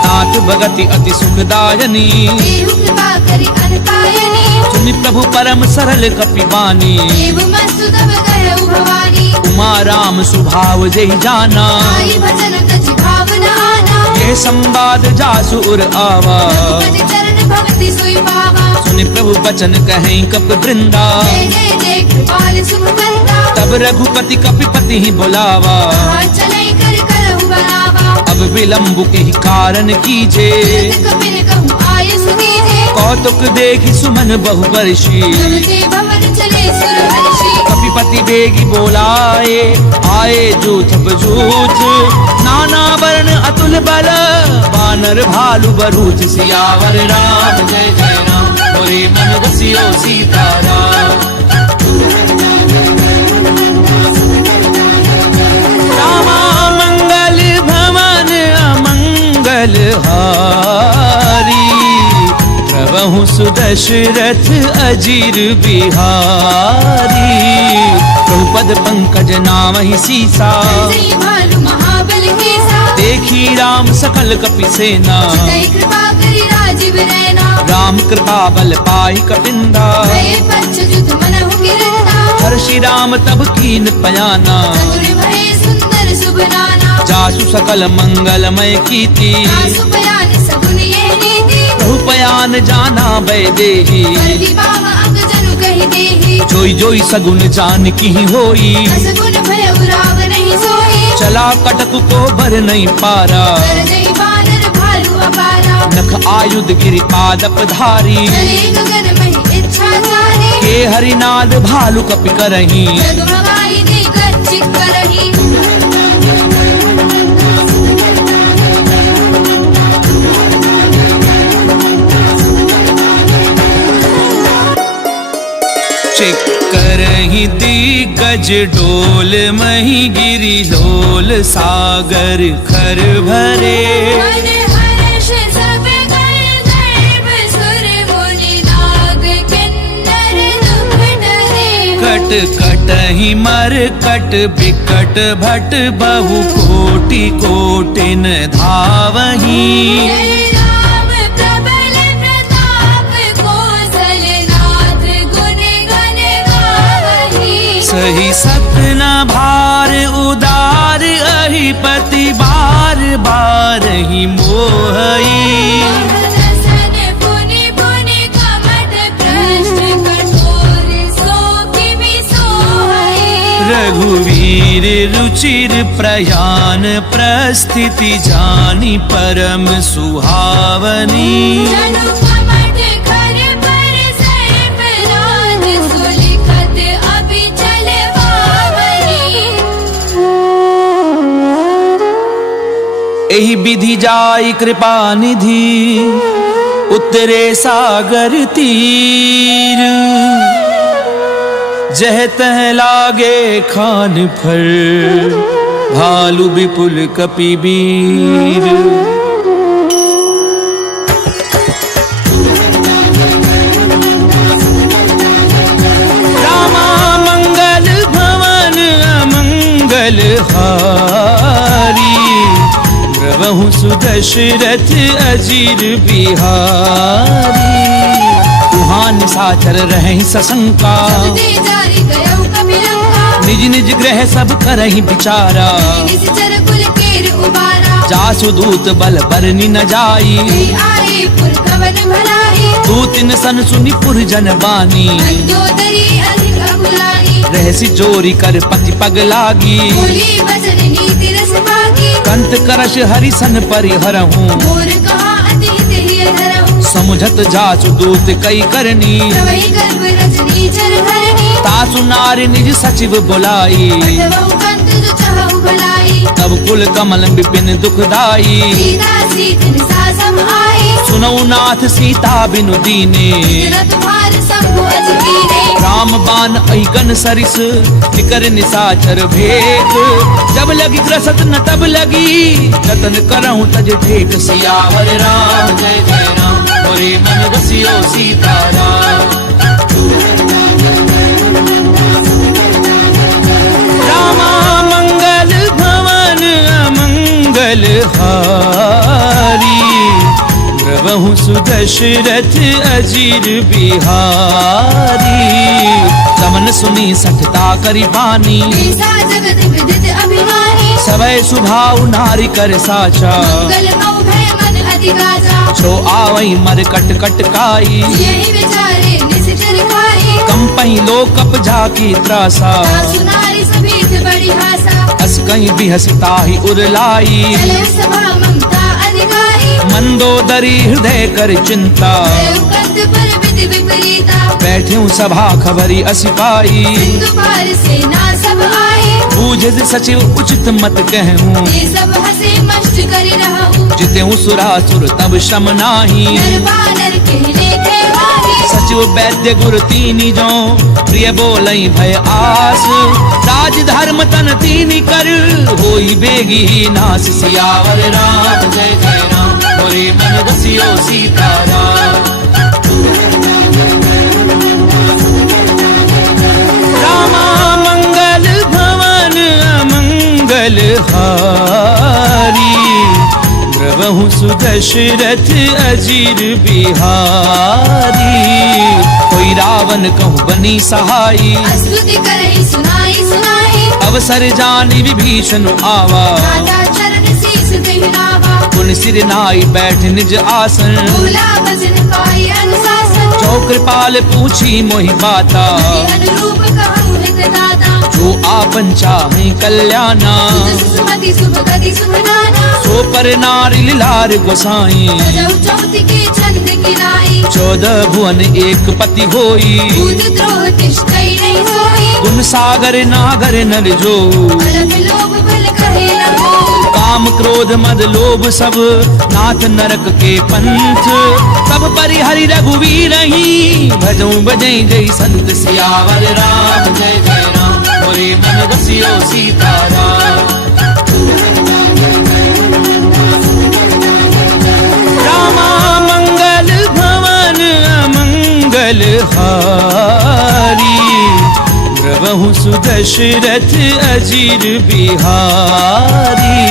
नाथ भगति अति सुखदायनी, देहु कृपा करि अनपायनी। सुनि प्रभु परम सरल कपिबानी। देव मस्तु तब कहु भवानी। उमा राम सुभाव जहि जाना, आई भजन तज भावना आना। ये संवाद जासु उर आवा। रघुपति चरण भगति सोई पावा। सुनि प्रभु बचन कहें कपि वृंदा। जय जय जय कृपाल सुख करता। तब रघुपति कपिपति ही बुलावा। हाथ चलै कर करहु बनावा। अब विलंब के ही कारण कीजे। तुरत कपिन कहु आय सुनीजे। कौतुक देखि सुमन बहु वर्षी। तब ते भवन चले सुर हर्षि। कपिपति बेगी बोलाए, आए जूथ बजूथ। नाना वर्ण अतुल बल, बानर भालु बरूथ। सियावर राम जय जय राम, मोरे मन बसियो सीताराम। रामा मंगल भवन अमंगल हारी। प्रभु सुदशरथ अजीर बिहारी। प्रभुपद पंकज नामहि सीसा, जय भालु महाबल केसा। देखी राम सकल कपि सेना। जय कृपा करि राजीव रैना। राम कृपा बल पाई कपिंदा। भय पंच जुत मनहु गिरंदा। हर्षि राम तब कीन पयाना। सगुर भय सुंदर शुभ नाना। जासु सकल मंगलमय कीर्ति। आसु पयान सगुन ये नीति। प्रभु पयान जाना वैदेही। पर विवाह अंग जनु कहि देहि। जोई जोई सगुन जान की होई। असगुन भय उराव नहीं सोई। चला कटक को भर नहीं पारा। कर जय बानर भालु अपारा। नख आयुध गिरि पादप धारी। चले गगन महि इच्छा सारी। के हरिनाद भालु कपि करही। जगमगाई दे गच्छि करहि। चिक्करहि दिग्गज डोल मही गिरि लोल। सागर खर भरे, मन हर्ष सब कर गर्भ सुर मुनि नाग किन्नर दुख डरे। कट कटहि मर कट बिकट भट बहु कोटि कोटिन धावही। जय राम प्रबल प्रताप कौशलनाथ गुण गण गावहि। सही सतना भार उदार अहिपति बार बार ही मोहई। जसन पुनि पुनि कमठ प्रश्न कठोर सो किमि सोहै। रघुवीर रुचिर प्रयान प्रस्थिति जानी परम सुहावनी। जनु कमठ खर पर सर्प राज सुलिखत अभि चल पावनी। एहि विधि जाई कृपा निधि, उतरे सागर तीर। जह तह लागे खान फर, भालु विपुल कपि वीर। रामा मंगल भवन अमंगल हारी। प्रभु सुदशरथ अजीर बिहारी। तुहां निशाचर रहहि सशंका, दे जारी गयौ कपिलंका। निज निज ग्रह सब करहि विचारा। निश्चर कुल केर उबारा। जासु दूत बल बरनि न जाई। जय आए पुरखवन भलाई। दूतिन सन सुनि पुरजन बानी। मंदोदरी अधिक अकुलानी। रहसि चोरी कर पति पग लागी। बोली वचन नीति रस भागी। कंत करश हरिसन परिहरहूँ। मोर कहा अति हित हिय धरहु। समुझत जासु दूत कई करनी। प्रवहि गर्भ रजनी चर धरणी। तासु नारी निज सचिव बुलाई। पठवहु कंत जो चहु भलाई। तब कुल कमल विपिन दुखदाई। सीता सीत निसा सम आई। सुनौ नाथ सीता बिनु दीने। रत भार शंभु अजि कीने। राम बान अहिगन सरिस निकर निसाचर भेक। जब लगी ग्रसत न तब लगी, जतन करहूँ तज टेक। सियावर राम जय जय राम, मोरे मन बसियो सीताराम। हारी द्रवहु सुदशरथ अजीर बिहारी समन सुनी सठता करी बानी ऐसा जगत विदित अभिमानी सवै सुभाव नारी कर साचा मंगल मऊ भय मन अधिगाजा छो आवई मर कट कट काई यही विचारे निश्चर खाई कंपई लो कप जाकी त्रासा सासु नारी सभीत बड़ी हासा हस कहीं भी हसता ही उरलाई चले सभा ममता अधिकारी मंदोदरी हृदय कर चिंता कंत पर विधि विपरीता बैठ्यूं सभा खबरी असिपाई सिंधु पार सेना सब आए बूझ सचिव उचित मत कहूं ये सब हंसे मस्त कर रहूं जितेऊं सुरासुर तब श्रम नाही नर बानर कहने थे भागी सचिव वैद्य गुरु तीनी जो प्रिय बोलई भय आस राज धर्म तन तीनी कर होई बेगी नास सियावर राम जय जय राम मोरे मन रसियो सीताराम रामा मंगल भवन अमंगल हारी द्रवहु सुदशरथ अजीर बिहारी कोई रावण कहूँ बनी सहाई स्तुति करहि सुनाई सुनाई अवसर जानी विभीषण आवा माता चरण शीस देहनावा पुन सिर नाई बैठ निज आसन भूला भजन पाई अनुशासन जो कृपाल पूछी मोहि बाता अनुरूप कहूँ हित दाता जो आपन चाहे कल्याणा सुमति शुभ गति शुभ नाना सो पर नारी लार गोसाई सजौ चौथी के छंद किनाई 14 भुवन एक पति होई दूध द्रोह तिष्ठई नहीं सोई गुण सागर नागर नर जो अलग लोभ भल कहे न हो काम क्रोध मद लोभ सब नाथ नरक के पंथ सब परिहरि रघुवीर ही भजऊं बजई जय संत सियावर राम जय जय राम मोरे मन रसियो सीताराम रामा मंगल भवन अमंगल हारी द्रवहु सुदशरथ अजीर बिहारी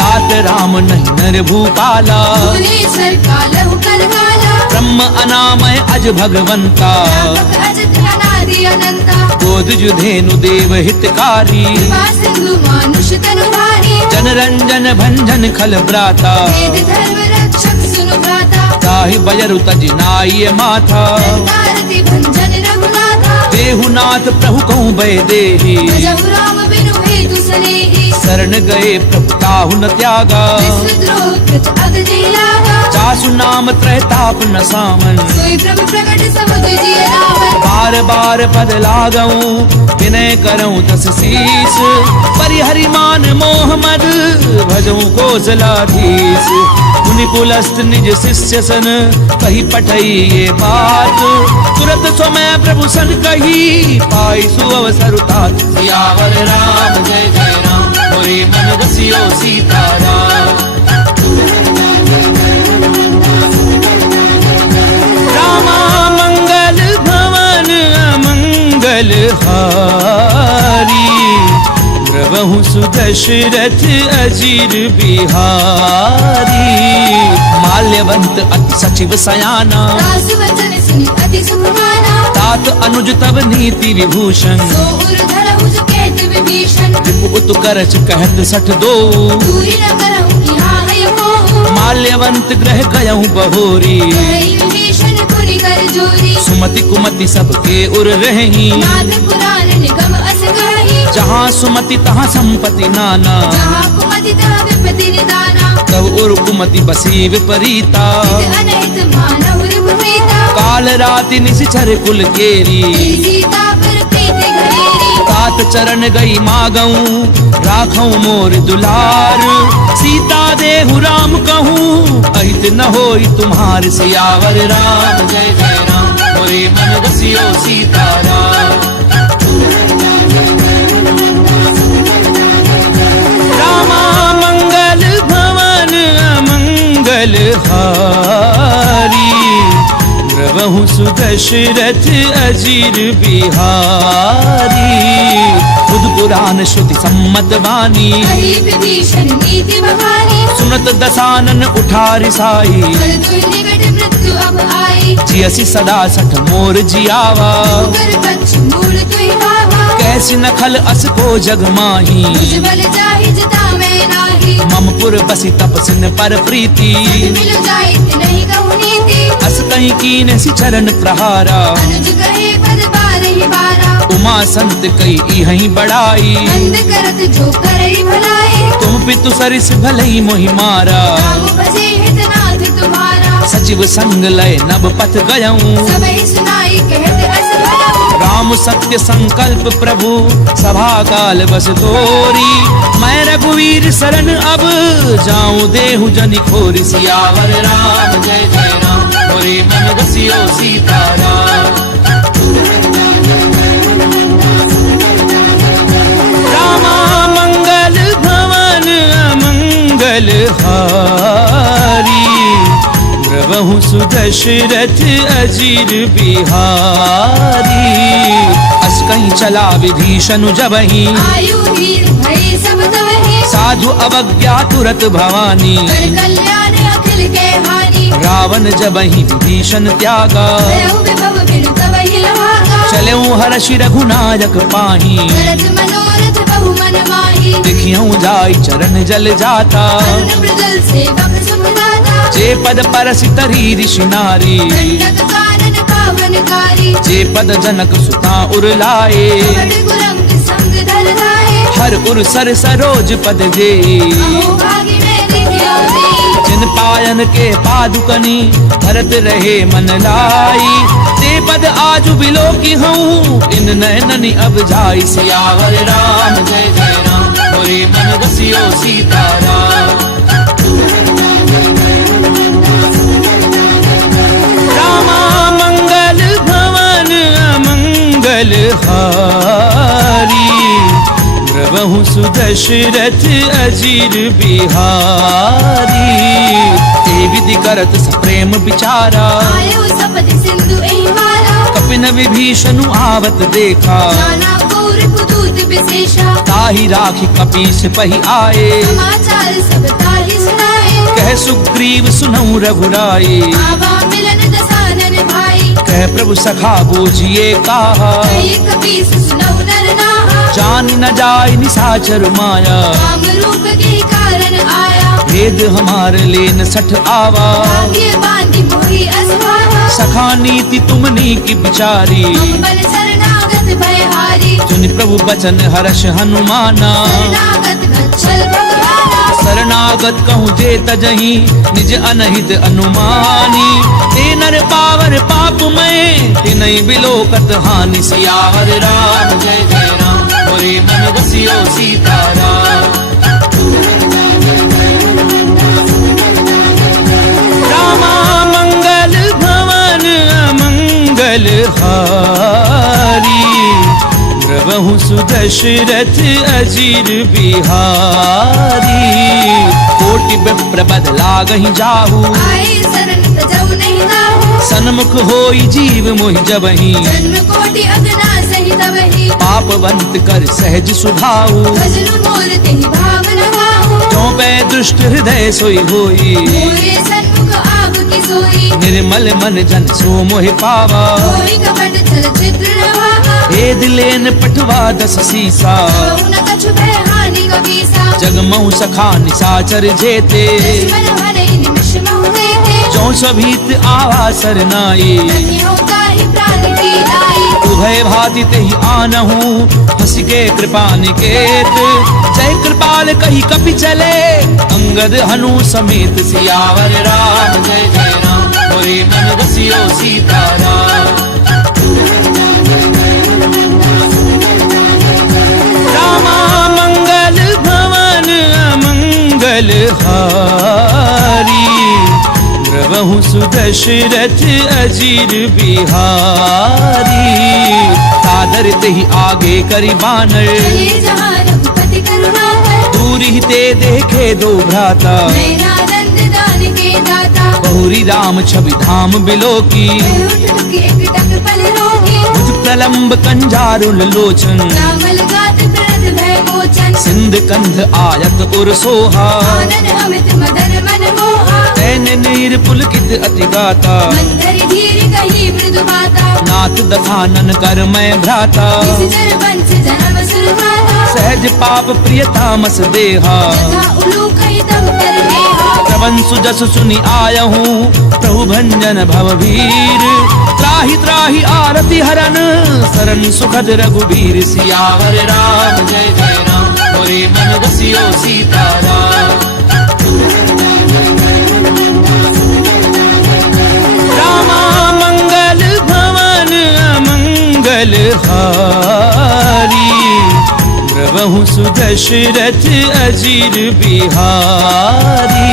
तात राम नहीं नर भूपाला भुवनेश्वर कालहु करकाला ब्रह्म अनामय अज भगवंता व्यापक अजत अनादि अनंता बोध जुधेनु देव हितकारी कृपा सिंधु मानुष तनुधारी जनरंजन भंजन खल ब्राता वेद धर्म रक्षक सुनु भ्राता ताहि बजरु तज नाई माथा नारति भंजन रघुनाथा देहुनाथ प्रभु कहूँ भय देहि भजहु राम बिनु हेतु सनेहि शरण गए प्रभु ताहु न त्यागा विश्वद्रोह कृत अगजे लागा चासु नाम त्रैताप न सामन सोई प्रभु प्रकट समुद्र जिय रावण बार बार पद लागऊं विनय करऊं दस शीस परिहरि मान मोह मद भजऊं कौशलाधीश मुनि पुलस्त निज शिष्य सन कही पठई ये बात तुरत समय प्रभु सन कही पाई सुअवसर तात सियावर राम जय जय राम मोरे मन रसियो सीताराम रामा मंगल भवन अमंगल हारी द्रवहु सुदशरथ अजीर बिहारी माल्यवंत अति सचिव सयाना दासु वचन सुनि अति सुख माना तात अनुज तब नीति विभूषण सो उर धरहु जो कहत विभीषण रिपु उत करच कहत सठ दो दूरी न करहु यहाँ है कोहु माल्यवंत ग्रह गयहु बहोरी कहि विभीषण पुनि कर जोरी सुमति कुमति सबके उर रही नाथ पुराण निगम अस कहि जहाँ सुमति तहाँ संपत्ति नाना जहाँ कुमति तहाँ विपत्ति निदाना तब उर कुमति बसी विपरीता निज अनहित मानहु रिपुप्रीता काल राति निशिचर कुल केरी सीता पर प्रीति घरेरी तात चरण गई मागऊं राखऊं मोर दुलार सीता देहु राम कहूँ अहित न होई तुम्हार सियावर राम जय जय राम मोरे मन रसियो सीताराम रामा मंगल भवन अमंगल हारी प्रभु सुदशरथ अजीर बिहारी। बुध पुराण श्रुति सम्मत वाणी, कही विभीषण नीति बहारी। सुनत दसानन उठारि साई, कर दुई निकट मृत्यु अब आई। जियसि सदा सठ मोर जियावा, कर पक्ष मूल तुई भावा। कैसी नखल अस को जग माही, तुझ बल जाहि जता मैं नाही। ममपुर बसी तपसिन पर प्रीति, मिल जाए नहीं कहूँ नीति। अस कहीं कीने सि चरण प्रहारा, अनुज कहे पद बारहि बारा। उमा संत कई इहई बड़ाई, बंद करत जो करई भलाई। तुम पितु सरिस भलई मोहि मारा, राम भजे हितनाथ तुम्हारा। सचिव संग लय नभ पथ गयऊँ, सबहि सुनाई कहत अस भयऊ। राम सत्य संकल्प प्रभु सभा काल बस तोरी। मैं रघुवीर शरण अब जाऊं देहु जनि खोरि। सियावर राम जय जय राम, मोरे मन बसियो सीताराम। रामा मंगल भवन अमंगल हारी, प्रभु सुदशरथ अजीर बिहारी। अस कहीं चला विभीषण जबहि, आयु हीर भय सब तवहि। साधु अवज्ञा तुरत भवानी, कर कल्याण अखिल के हानि। रावण जबहि विभीषण त्यागा, भयउ विभव बिनु तवहि लभागा। चलऊँ हर्षि रघुनायक पाही, करत मनोरथ बहु मन माही। देखियऊँ जाई चरण जल जाता, अरुण मृदल सेवक सुख दाता। जे पद परसि तरी ऋषि नारी, दंडक कानन पावनकारी। जे पद जनक सुता उरलाए, बड़ गुरंग संग धर धाये। हर उर सर सरोज पद जे, अहो भागी मेरी धियो देई। जिन पायन के पादुकनी भरत रहे मन लाई। ते पद आजु बिलो की हूँ, इन नैननि अब जाई। सियावर राम जय जय राम, मोरे मन बसियो सीताराम। रामा मंगल भवन अमंगल हारी, प्रभु सुदशरथ अजीर बिहारी। ते विधि करत सप्रेम विचारा, आयु सपति सिंधु एहि मारा। कपिन विभीषण आवत देखा, जाना गौर पुदूत विशेषा। ताहि राखी कपीस पहि आए, समाचार सब ताहि सुनाए। कह सुग्रीव सुनऊ रघुराई, आवा मिलन दसानन भाई। कह प्रभु सखा बूझिए काहा, कही कपीस सुनऊ नर नाहा। जान न जाय निशाचर माया, राम रूप के कारण आया। भेद हमार लेन सठ आवा। भाग्य बांधी मोहि असभावा। सखा नीति तुमनी की बिचारी, अम्बर शरणागत भयहारी। सुनि प्रभु बचन हर्ष हनुमाना। शरणागत गच्छल भगवाना। शरणागत कहूँ जे तजहि, निज अनहित अनुमानी। ते नर पावर पाप में, तिनहि बिलोकत हानि। सियावर राम जय जय राम, मोरे मन बसियो सीताराम। रामा मंगल भवन अमंगल हारी, प्रभु सुदशरथ अजीर बिहारी। कोटि विप्र बद लागहि जाहू, आए शरण तजऊ नहीं नाहू। सन्मुख होई जीव मोहि जबहि, जन्म कोटि अगना सहि तबहि। पापवंत कर सहज सुभाऊ। भजन मोर तेहि भाव लगाहू। जो पै दुष्ट हृदय सोई होई, मोरे सन्मुख आव की सोई। निर्मल मन जन सो मोहि पावा। कोई कपट छल चित्र नभावा। भेद लेन पठवा दस सीसा, कहु न कछु भय हानि कपीसा। जगमऊ सखा निशाचर जेते, दुश्मन भले निमिष महु देते। जो सभीत आवा सरनाई। तनियों काहि प्राण पीड़ाई। उभय भाति तेहि आनहु, हंस के कृपा निकेत। जय कृपाल कही कपि चले, अंगद हनु समेत। सियावर राम जय जय राम, मोरे मन बसियो सीताराम। रामा मंगल भवन अमंगल हारी, प्रभु सुदशरथ अजीर बिहारी। सादर तेहि आगे करि बानर, चले जहाँ रघुपति करुणाकर। दूर ही ते देखे दो भ्राता। नैना दंड दान के दाता। बहु पूरी राम छवि धाम बिलो की। उठ टुक एक टक पल रोगी, भुज प्रलंब कंजारुल लोचन, रामल गात प्रद भय मोचन। सिंध कंध आयत उर सोहा, आनन अमित मदन मन मोहा। तैन नीर पुलकित अति गाता, मंथर धीर कही मृदु बाता। नाथ दसानन कर मैं भ्राता, इस जर वंश जन्म सुरमाता। सहज पाप प्रिय तामस देहा, तथा उलू कही तब कर देहा। प्रवंसु जस सुनि आयहूँ, प्रभु भंजन भव वीर। त्राहि त्राहि आरति हरन, सरन सुखद रघुबीर। सियावर राम जय जय राम, मोरे मन बसियो सीताराम। रामा मंगल भवन अमंगल हारी, प्रभु सुदशरथ अजीर बिहारी।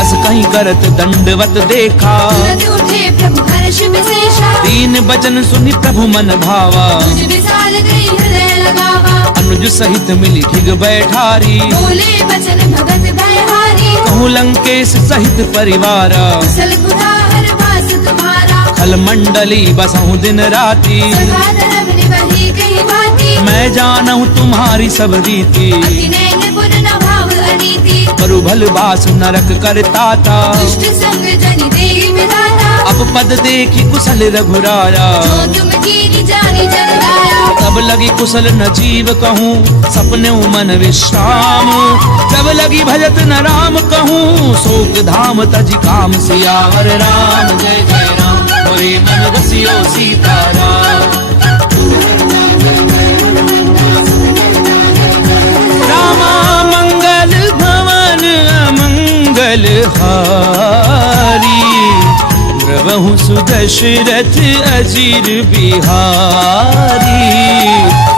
अस कहीं करत दंडवत देखा, तुरंत उठे प्रभु हर्ष विशेषा। दीन बचन सुनि प्रभु मन भावा, तुझ विशाल गई हृदय लगावा। अनुज सहित मिली ठिग बैठारी। बोले बचन भगत भयहारी, कहूँ लंकेश सहित परिवारा, कुशल कुठार वास तुम्हारा। खल मंडली बसहु दिन राती, सदा धर्म निवही कही भांति। मैं जानहु तुम्हारी सब रीति। अति नैन पुर न भाव अनीति, करु भल बास नरक करताता। दुष्ट संग जनि देहि विधाता। अब पद देखी कुशल रघुराया, जो तुम कीनी जानी जन लाया। तब लगी कुशल न जीव कहूँ, सपने मन विश्राम। जब लगी भजत न राम कहूँ, शोक धाम तज काम। सियावर राम जय जय राम, मोरे मन बसियो सीताराम। रामा मंगल भवन अमंगल हारी, प्रभु सुदशरथ अजीर बिहारी।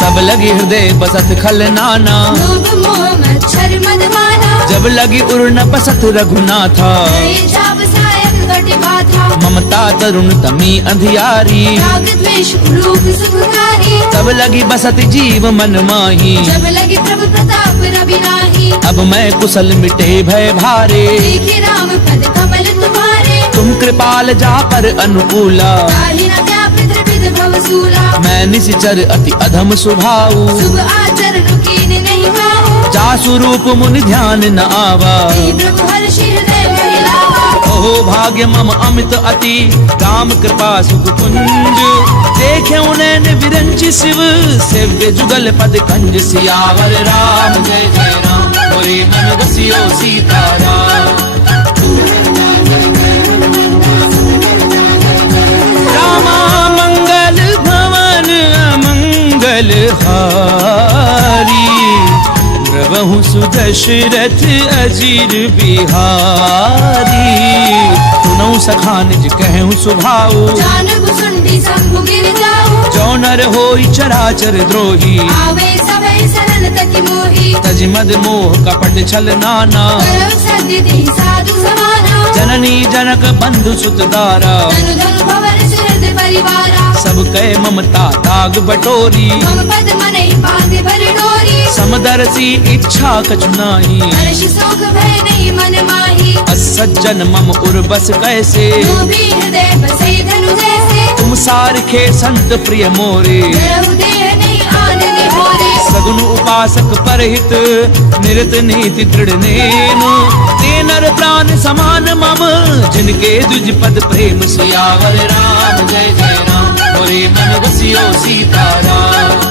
तब लगी हृदय बसत खल नाना, लोभ मोह मच्छर मद माना। जब लगी उर न बसत रघुनाथा। ये जाप सायक घट बाधा। ममता तरुण तमी अंधियारी, राग द्वेष उलूक सुखकारी। तब लगी बसत जीव मन माही। जब लगी प्रभु प्रताप रवि नाही। अब मैं कुशल मिटे भय भारे, देखे राम पद कमल तुम्हारे। तुम कृपाल जा पर अनुकूला। ताहि न व्यापृत विध भवसूला। मैं निशिचर अति अधम स्वभाव, शुभ आचरण कीन नहीं पाओ। जासु रूप मुनि ध्यान न आवा। हे प्रभु हर्ष हृदय महिलावा। ओहो भाग्य मम अमित अति, राम कृपा सुख कुंज। देखे उनैन विरंचि शिव, सेव्य जुगल पद कंज। सियावर राम जय जय राम, मोरे मन बसियो सीताराम। रामा मंगल भवन अमंगल हारी, प्रभु सुदशरथ अजीर बिहारी। सुनऊ सखा निज कहूँ सुभाऊ, जानब सुंडी शंभु गिर जाऊ। जो नर होई चराचर द्रोही। आवे सभय सरल तति मोही। तज मद मोह कपट छल नाना, करौ सत्य देहि साधु समाना। जननी जनक बंधु सुत दारा। धनु धनु भवर सुहृद परिवारा। सब कह ममता ताग बटोरी, मम पद मनहि पांति भर डोरी। समदर्शी इच्छा कछु नाही, हर्ष शोक भय नहीं मन माही। असज्जन मम उर बस कैसे, लोभी हृदय बसै धनु जैसे। तुम सारखे संत प्रिय मोरे। धरहु देह नहीं आन निभोरे। सगुन उपासक परहित, निरत नीति दृढ़ नेनु। ते नर प्राण समान मम, जिनके द्विज पद प्रेम। सियावर राम जय जय राम, मोरे मन बसियो सीताराम।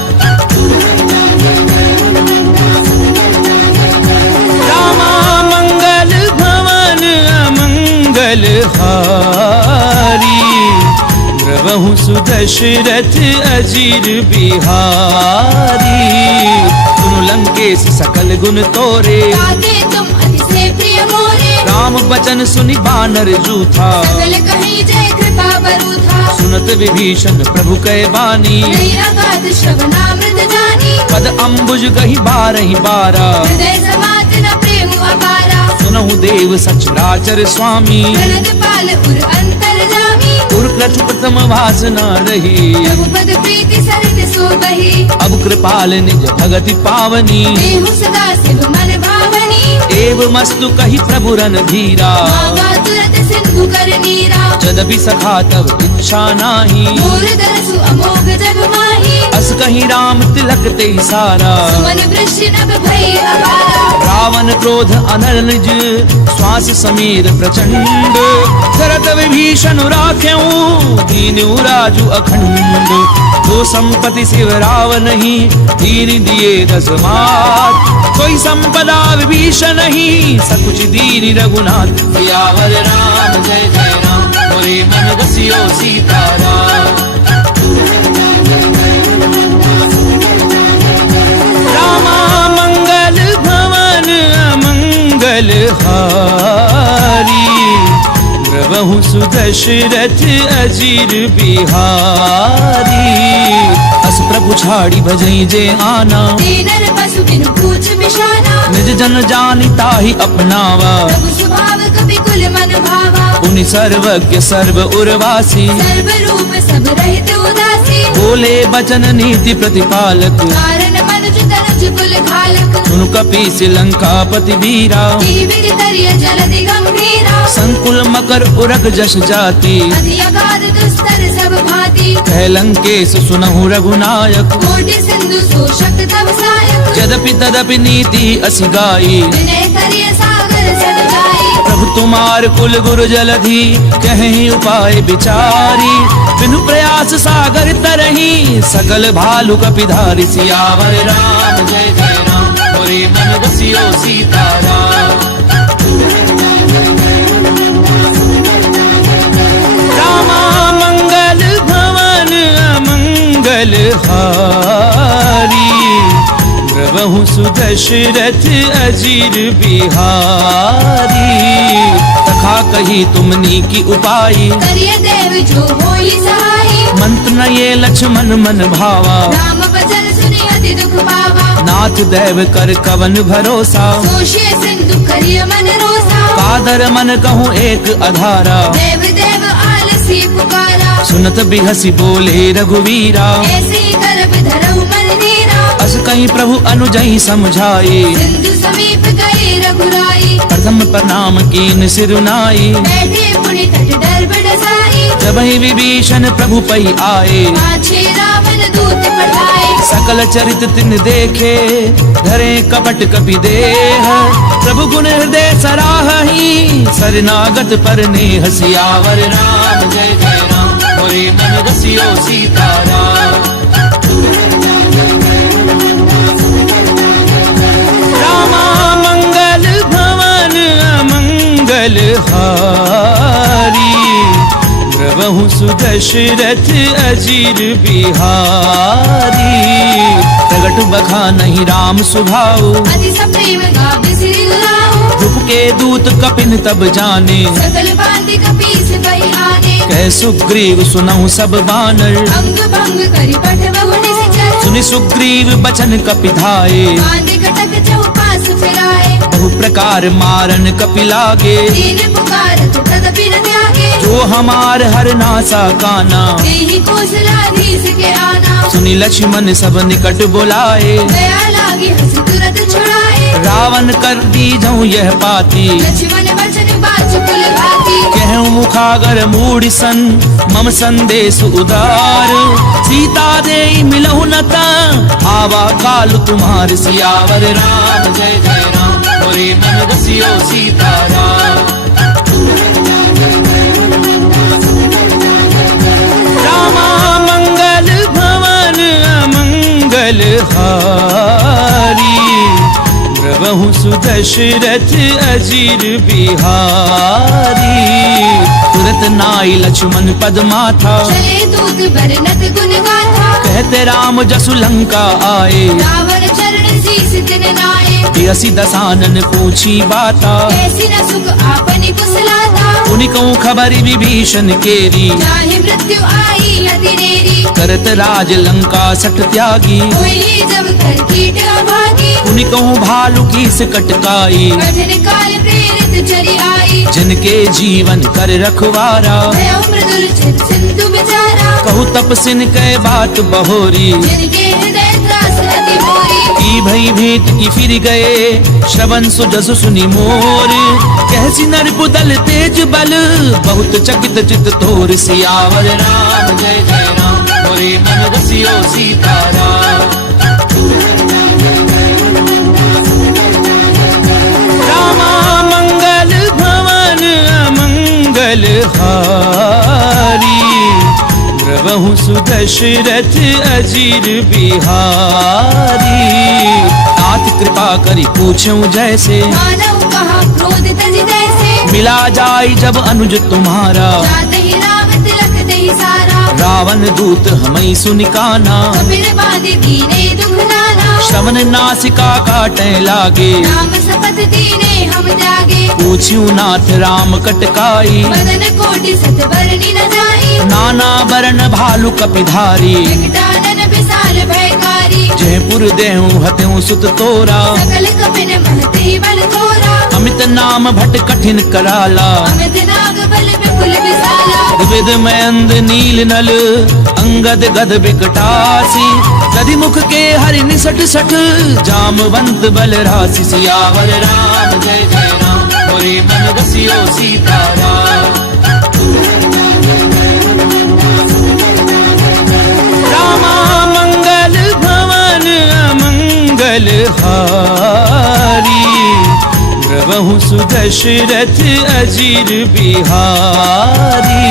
रामा मंगल भवन अमंगल हारी, प्रभु सुदशरथ अजीर बिहारी। सुनु लंकेश सकल गुण तोरे, ताके तुम अति से प्रिय मोरे। राम बचन सुनि बानर जूथा। सकल कहीं जय कृपा बरूथा। सुनत विभीषण प्रभु कै बानी, नहीं अगाध श्रवणामृत जानी। पद अम्बुज गही बारहि बारा। हृदय समात न प्रेम अपारा। सुनहु देव सचराचर स्वामी, प्रणत पाल उर अंतर जामी। उर्कट प्रथम वासना रही, प्रभु पद प्रीति सरित सो बही। अब कृपाल निज भगति पावनी। देहु सदा शिव मन भावनी। एव मस्तु कही प्रभु रन धीरा, मांगा तुरत सिंधु प्रभु कर नीरा। जदपि सखा तब इच्छा नाही, मोर दरसु अमोघ जग माही। अस कहीं राम तिलक ते सारा, सुमन वृष्टि नभ भई अपारा। रावण क्रोध अनल निज, श्वास समीर प्रचंड। करत विभीषण राख्यऊ, दीन्यू राजु अखंड। दो संपत्ति शिव रावण ही, दीन दिए दस मात। कोई संपदा विभीषण नहीं, सकुच दीन रघुनाथ। सियावर राम जय जय राम, मोरे मन बसियो सीताराम। रामा मंगल भवन अमंगल हारी, प्रभु सुदशरथ अजीर बिहारी। अस प्रभु छाड़ी भजई जे आना, दीनर पशु बिन पूछ बिशाना। निज जन जानि ताहि अपनावा, प्रभु स्वभाव कपि कुल मन भावा। पुनि सर्वज्ञ सर्व उर्वासी, सर्व रूप सब रहित उदासी। बोले बचन नीति प्रतिपालक, कारण मनुज तनुज कुल घालक। सुनु कपीस लंकापति वीरा, जीविर तरिय जलधि गंभीरा। संकुल मकर उरग जस जाति, अति अगाध दुस्तर सब भांति। कह लंकेश सुनहु रघुनायक। कोटि सिंधु शोषक तव सायक। यद्यपि तदपि नीति असि गाई, विनय करिय सागर सद जाई। प्रभु तुम्हार कुल गुरु जलधि, कहीं उपाय विचारी। बिनु प्रयास सागर तरही, सकल भालु कपिधारी। सियावर राम जय जय राम, मोरे मन बसियो सीताराम। रामा मंगल भवन अमंगल हारी, प्रभु सुदशरथ अजीर बिहारी। तखा कही तुमनी की उपाई, करिय देव जो होई सहाई। मंत्र न ये लक्ष्मण मन भावा। राम बचन सुनि अति दुख पावा। नाथ दैव कर कवन भरोसा, सोषिय सिंधु करिय मन रोसा। कादर मन कहूँ एक अधारा, देव देव आलसी पुकारा। सुनत बिहसी बोले रघुवीरा। ऐसे ही करब धरऊ मन धीरा। अस कहीं प्रभु अनुजई समझाई, सिंधु समीप गए रघुराई। प्रथम प्रणाम कीन सिरुनाई। बैठे पुनि तट डर बडसाई। जब ही विभीषण प्रभु पई आए, पाछे रावण दूत पठाए। सकल चरित तिन देखे, धरे कपट कपि देह। प्रभु गुण हृदय सराहहि, शरणागत पर नेह। सियावर राम जय जय राम, मोरे मन बसियो सीताराम। रामा मंगल भवन अमंगल हारी, प्रभु सुदशरथ अजीर बिहारी। प्रगट बखा नहीं राम सुभाऊ, अति सप्रेम गावे सिरि गुलाऊ। रूप के दूत कपिन तब जाने, सकल बांधि कपीस बहि आने। कह सुग्रीव सुनहु सब बानर। अंग भंग करि पठबहु निश्चर। सुनि सुग्रीव बचन कपिधाए, बांधि कटक चौपास फिराए। बहु प्रकार मारन कपि लागे। दीन पुकारत तदपि न त्यागे। जो हमार हर नासा काना, देहि कौशलाधीश के आना। सुनि लक्ष्मण सब निकट बुलाए। दया लागी हंस तुरत छुड़ाए। रावण कर दीजहु यह पाती, लक्ष्मण बचन बाच कुल भाती। कहूँ मुखागर मूढ़ सन, मम संदेश उदार। सीता दे मिलहु न ता, आवा काल तुम्हार। सियावर राम जय जय राम, मोरे मन बसियो सीताराम। रामा मंगल भवन अमंगल हारी, प्रभु सुदशरथ अजीर बिहारी। तुरत नाई लक्ष्मण पद माथा, चले दूत बरनत गुण गाथा। कहते राम जसु लंका आए। रावण चरण शीस तिन नाए। असी दसानन पूछी बाता, ऐसी न सुख आपनि कुशलाता। उनिकऊ खबरि विभीषण केरी, जाहि मृत्यु आई अति नेरी। करत राज लंका सट त्यागी। कोई जब कर कीट अभागी। उनिकऊ भालू की कटकाई, कठिन काल प्रेरित चरि आई। जिनके जीवन कर रखवारा। भयो मृदुल चित सिंधु बेचारा। कहु तपसिन कै बात बहोरी, जिनके हृदय त्रास अति मोरी। की भई भेंट की फिर गए, श्रवण सुजसु सुनि मोर। कह सहसी नर बुदल तेज बल बहुत चकित चित तोर सियावर राम जय जय राम मोरे मन रसियो सीताराम। रामा मंगल भवन अमंगल हारी द्रवहु सुदशरथ अजीर बिहारी। नाथ कृपा करी पूछूं जैसे मानव कहा क्रोध तज जैसे मिला जाई जब अनुज तुम्हारा जाते ही राम तिलक दे सारा। रावण दूत हमें सुनिकाना कबीर बादि दीने दुख नाना श्रवण नासिका काटे लागे राम शपथ दीने हम जागे। पूछ्यू नाथ राम कटकाई बदन कोटि सत बरनी न जाई नाना बरन भालु कपिधारी। विकटानन विशाल भयकारी जयपुर देहु हत्यु सुत तोरा सकल कपिन महते बल थोरा। अमित नाम भट कठिन कराला अमित नाग बल विपुल विशाला। विद में अंध नील नल अंगद गद बिकटासी गदि मुख के हरि निसट सठ जामवंत बल राशि। सियावर राम जय जय राम मोरे मन रसियो सीताराम। रामा मंगल भवन अमंगल हारी द्रवहु सुदशरथ अजीर बिहारी।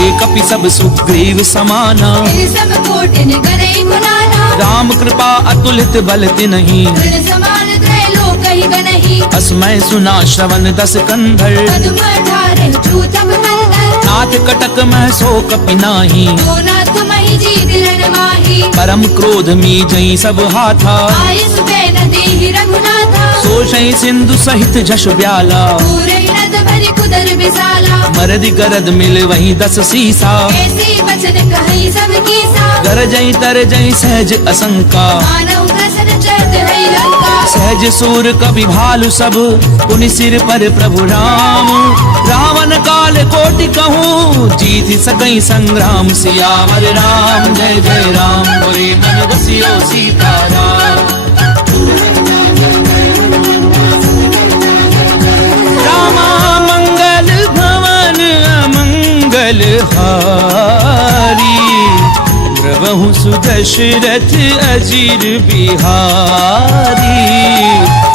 एक कपि सब सुग्रीव समाना इन सब कोटिन गनई गुनाना राम कृपा अतुलित बल तिन्हि तृण समान त्रैलोक ही गनहि। अस्मै सुना श्रवण दस कंधर पद्म अठारह चूतम नंदन नाथ कटक मह सो कपि नाही। जो नाथ महि जीत रण माही परम क्रोध मी जई सब हाथा आय सुबह न देहि रघुनाथा। सोषै सिंधु सहित झस ब्याला पूरे नद भरि कुदर विशाला। मरद गरद मिल वही दस सीसा ऐसे वचन कहि सब कीसा गरजई तरजई सहज असंका। मानव दसन चहत है लंका सहज सूर कवि भालु सब पुनि सिर पर प्रभु राम। रावण काल कोटि कहूँ जीत सकई संग्राम। सियावर राम जय जय राम मोरे मन रसियो सीताराम। रामा मंगल भवन अमंगल हारी द्रवहु सुदशरथ अजीर बिहारी।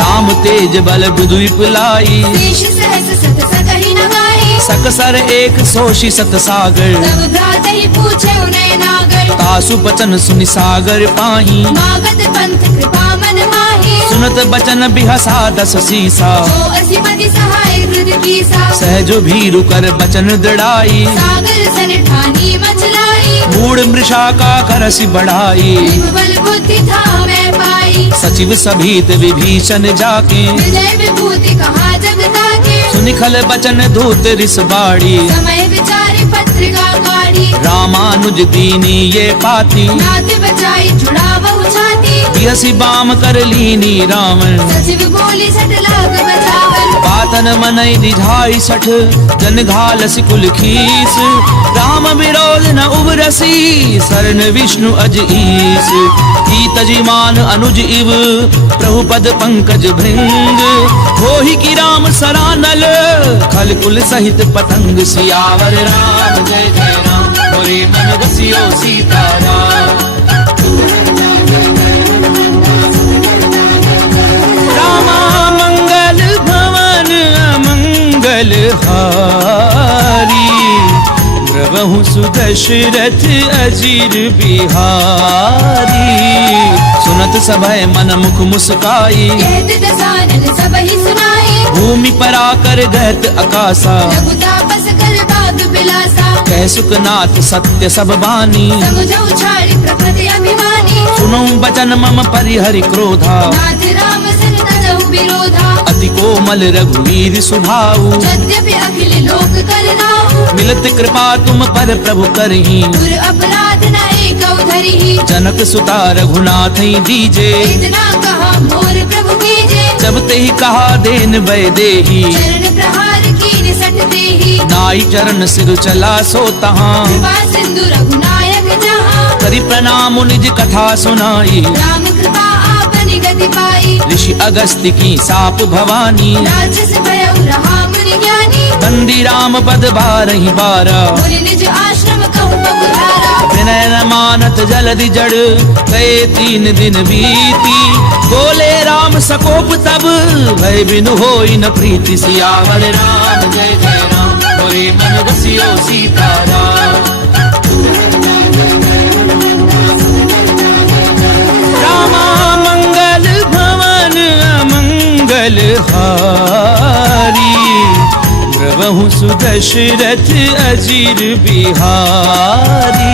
राम तेज बल बुधु विपुलाई शेष सहस सत सकहि न गाई। सकसर एक सोषि सत सागर सब भ्रात ही पूछे उन्हें नागर। तासु बचन सुनि सागर पाही मागत पंथ कृपा मन माही सुनत बचन बिहसा दस सीसा। जो असिमति सहाय हृदय कीसा सहजो भीरु कर बचन दृढ़ाई सागर सन ठानी मचलाई। मूड मृषा का करसि बढ़ाई बल बुद्धि था मैं पाई सचिव सभीत विभीषण जाके विजय विभूति कहा जगता के। सुनिखल बचन धूत रिस बाड़ी समय विचारी पत्रिका गाड़ी रामानुज दीनी ये पाती नाथ बचाई जुड़ा बहु छाती। बिहसी बाम कर लीनी रावण सचिव बोली सट लाग बचावन पातन मनई दिझाई सठ जन घाल सिकुल खीस। राम विरोध न उबरसी शरण विष्णु अज ईस। तजिमान अनुज इव प्रभु पद पंकज भृंग होहि की राम सरानल खल कुल सहित पतंग। सियावर राम जय जय राम मोरे मन रसियो सीताराम। रामा मंगल भवन अमंगल हारी द्रवहु सुदशरथ अजीर बिहारी। सुनत सभय मन मुख मुस्काई कहत दसानन सब ही सुनाई। भूमि पराकर गहत अकासा रघुतापस कर बाग बिलासा। कह सुखनाथ सत्य सब बानी समुझ उछाड़ी प्रकृति अभिमानी। सुनो बचन मम परिहरि क्रोधा नाथ राम सन तजहु विरोधा। अति कोमल रघुवीर सुभाऊ यद्यपि अखिल लोक करनाऊ। मिलत कृपा तुम पर प्रभु करही गुर अपराध न एकौ धरिहि। जनक सुता रघुनाथ दीजे इतना कहा मोर प्रभु कीजे। जब ते ही कहा देन वै देही चरण प्रहार कीन सट देहि। नाई चरण सिर चला सो तहाँ कृपा सिंधु रघुनायक जहाँ। करि प्रणाम निज कथा सुनाई राम कृपा आपनि गति पाई। ऋषि अगस्त्य की साप भवानी राजस भयउ रहा बंदी राम पद बारही बारा, मुनि निज आश्रम कहु पगुधारा। विनय न मानत जलधि जड़, गए 3 दिन बीती। बोले राम सकोप तब, भय बिनु होई न प्रीति। सियावर राम जय जय राम, मोरे मन बसियो सीताराम। रामा मंगल भवन अमंगल हारी, द्रवहु सुदशरथ अजीर बिहारी।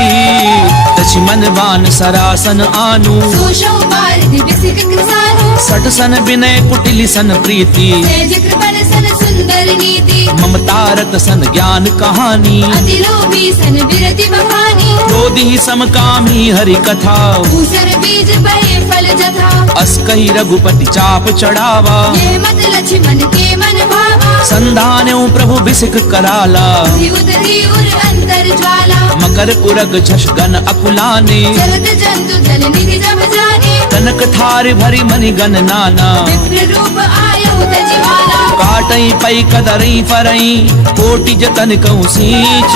लक्ष्मण बान सरासन आनु, सोषौ बारधि बिसिक कृसानु। सठ सन विनय कुटिल सन प्रीति, तेज कृपण सन सुंदर नीति। ममतारत सन ज्ञान कहानी, अति लोभी सन विरति बखानी। क्रोधी समकामी हरि कथा, ऊसर बीज बहे फल जथा। अस कही रघुपति चाप चढ़ावा, ये मत लक्ष्मण के मन भावा। संधान्यो प्रभु बिसिक कराला, उदरी उर अंतर ज्वाला। मकर उरग झष गन अकुलाने, जलद जंतु जल निधि जब जाने। कनक थार भरी मनि गन नाना, विप्र रूप आयहु तजिवाला। काटई पई कदरई फरई, कोटि जतन कहूँ सींच।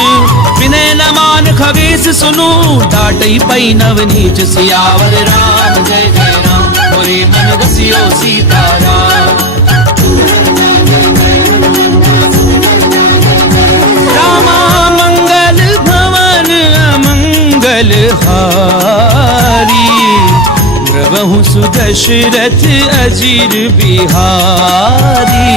विनय न मान खगेश सुनु, डाटई पई नवनीच। सियावर राम जय जय राम, मोरे मन बसियो सीताराम। रामा मंगल भवन अमंगल हारी, द्रवहु सुदशरथ अजीर बिहारी।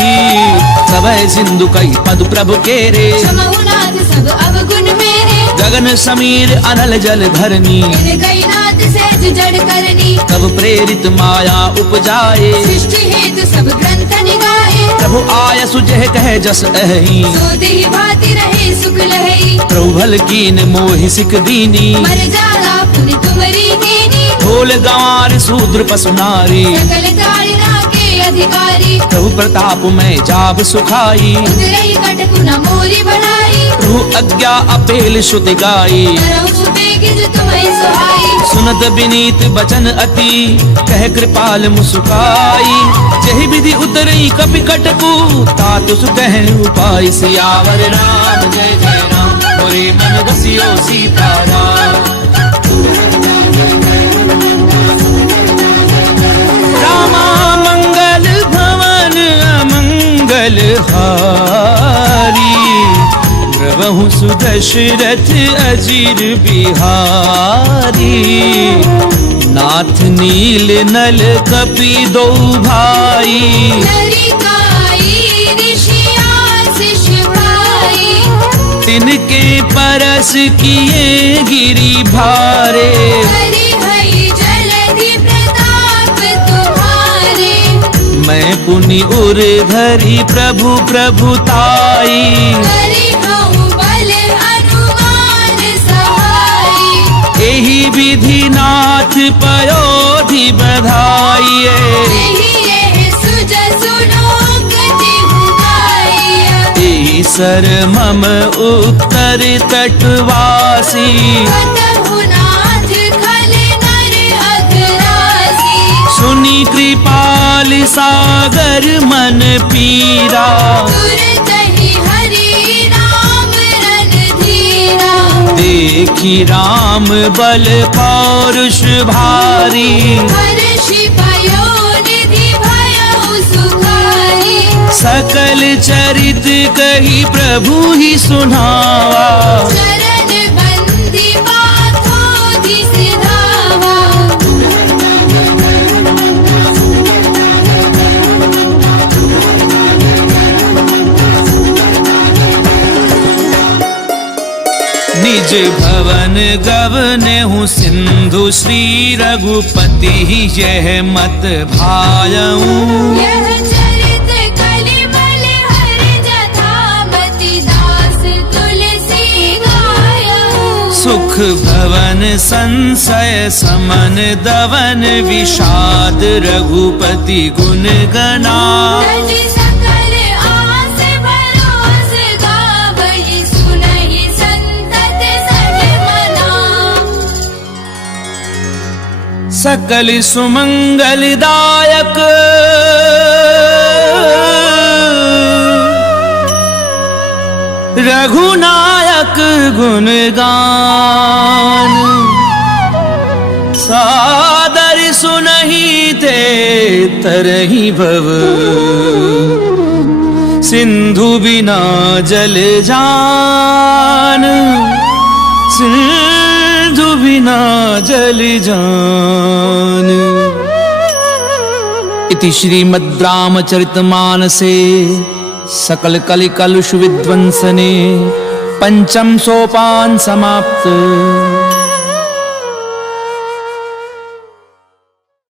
सबय सिंधु कई पद प्रभु केरे, क्षमहु नाथ सब अवगुण मेरे। गगन समीर अनल जल धरनी, इन गई नाथ सहज जड़ करनी। तब प्रेरित माया उपजाए, सृष्टि हेतु सब ग्रंथ निगाहे। प्रभु आय सुजह कह जस अहि, सो देहि भाति रहे सुख लहई। प्रभु भल कीन मोहि सिख दीनी। मर जाला पुनि तुमरी कीनी। ढोल गंवार शूद्र पशु नारी, सकल ताड़ना के अधिकारी। प्रभु प्रताप में जाब सुखाई। उतरई कटकु न मोरी बढ़ाई। प्रभु आज्ञा अपेल श्रुति गाई, नरहु सुबेगिज तुम्हें सुहाई। सुनत विनीत बचन अति, कह कृपाल मुस्काई। जहि विधि उतरई कपि कटकु, तात सुकह उपाय। सियावर राम जय जय राम, मोरे मन बसियो सीताराम। रामा मंगल भवन अमंगल हारी, द्रवहु सुदशरथ अजीर बिहारी। नाथ नील नल कपि दो भाई, नरिकाई ऋषियासिष भाई। तिनके परस किए गिरि भारे, हरि हरि जलधि प्रताप तुम्हारे। मैं पुनि उर धरि प्रभु प्रभुताई। करिहउ बल अनुमान सहाई। एहि विधि नाथ पयोधि बधाइए। एहि एहि सुजसु लोक तिहु गाइया। एहि सर मम उत्तर तटवासी, कतहु नाथ खल नर अघरासी। सुनि कृपाल सागर मन पीरा। तुरतहि हरि राम रणधीरा। देखी राम बल पौरुष भारी, हर्षि पयोनिधि भयउ सुखाई। सकल चरित कही प्रभु ही सुनावा। चरण बंदी पाथोधि सिधावा। निज भवन गवने हूँ सिंधु, श्री रघुपति यह मत भायऊं। यह चरित कलिबल हरि जथामति दास तुलसी गायऊ। सुख भवन संशय समन दवन, विषाद रघुपति गुण गना। तजि सकल आस भरोस गावई। सुनहि संतत सजमना। सकल सुमंगलदायक, रघुनायक गुणगान सादर सुनहि ते तरहि भव सिंधु बिना जल जान सिंधु बिना जल जान। इति श्रीमद् रामचरितमानसे सकल कलि कलुष विध्वंसने पंचम सोपान समाप्त।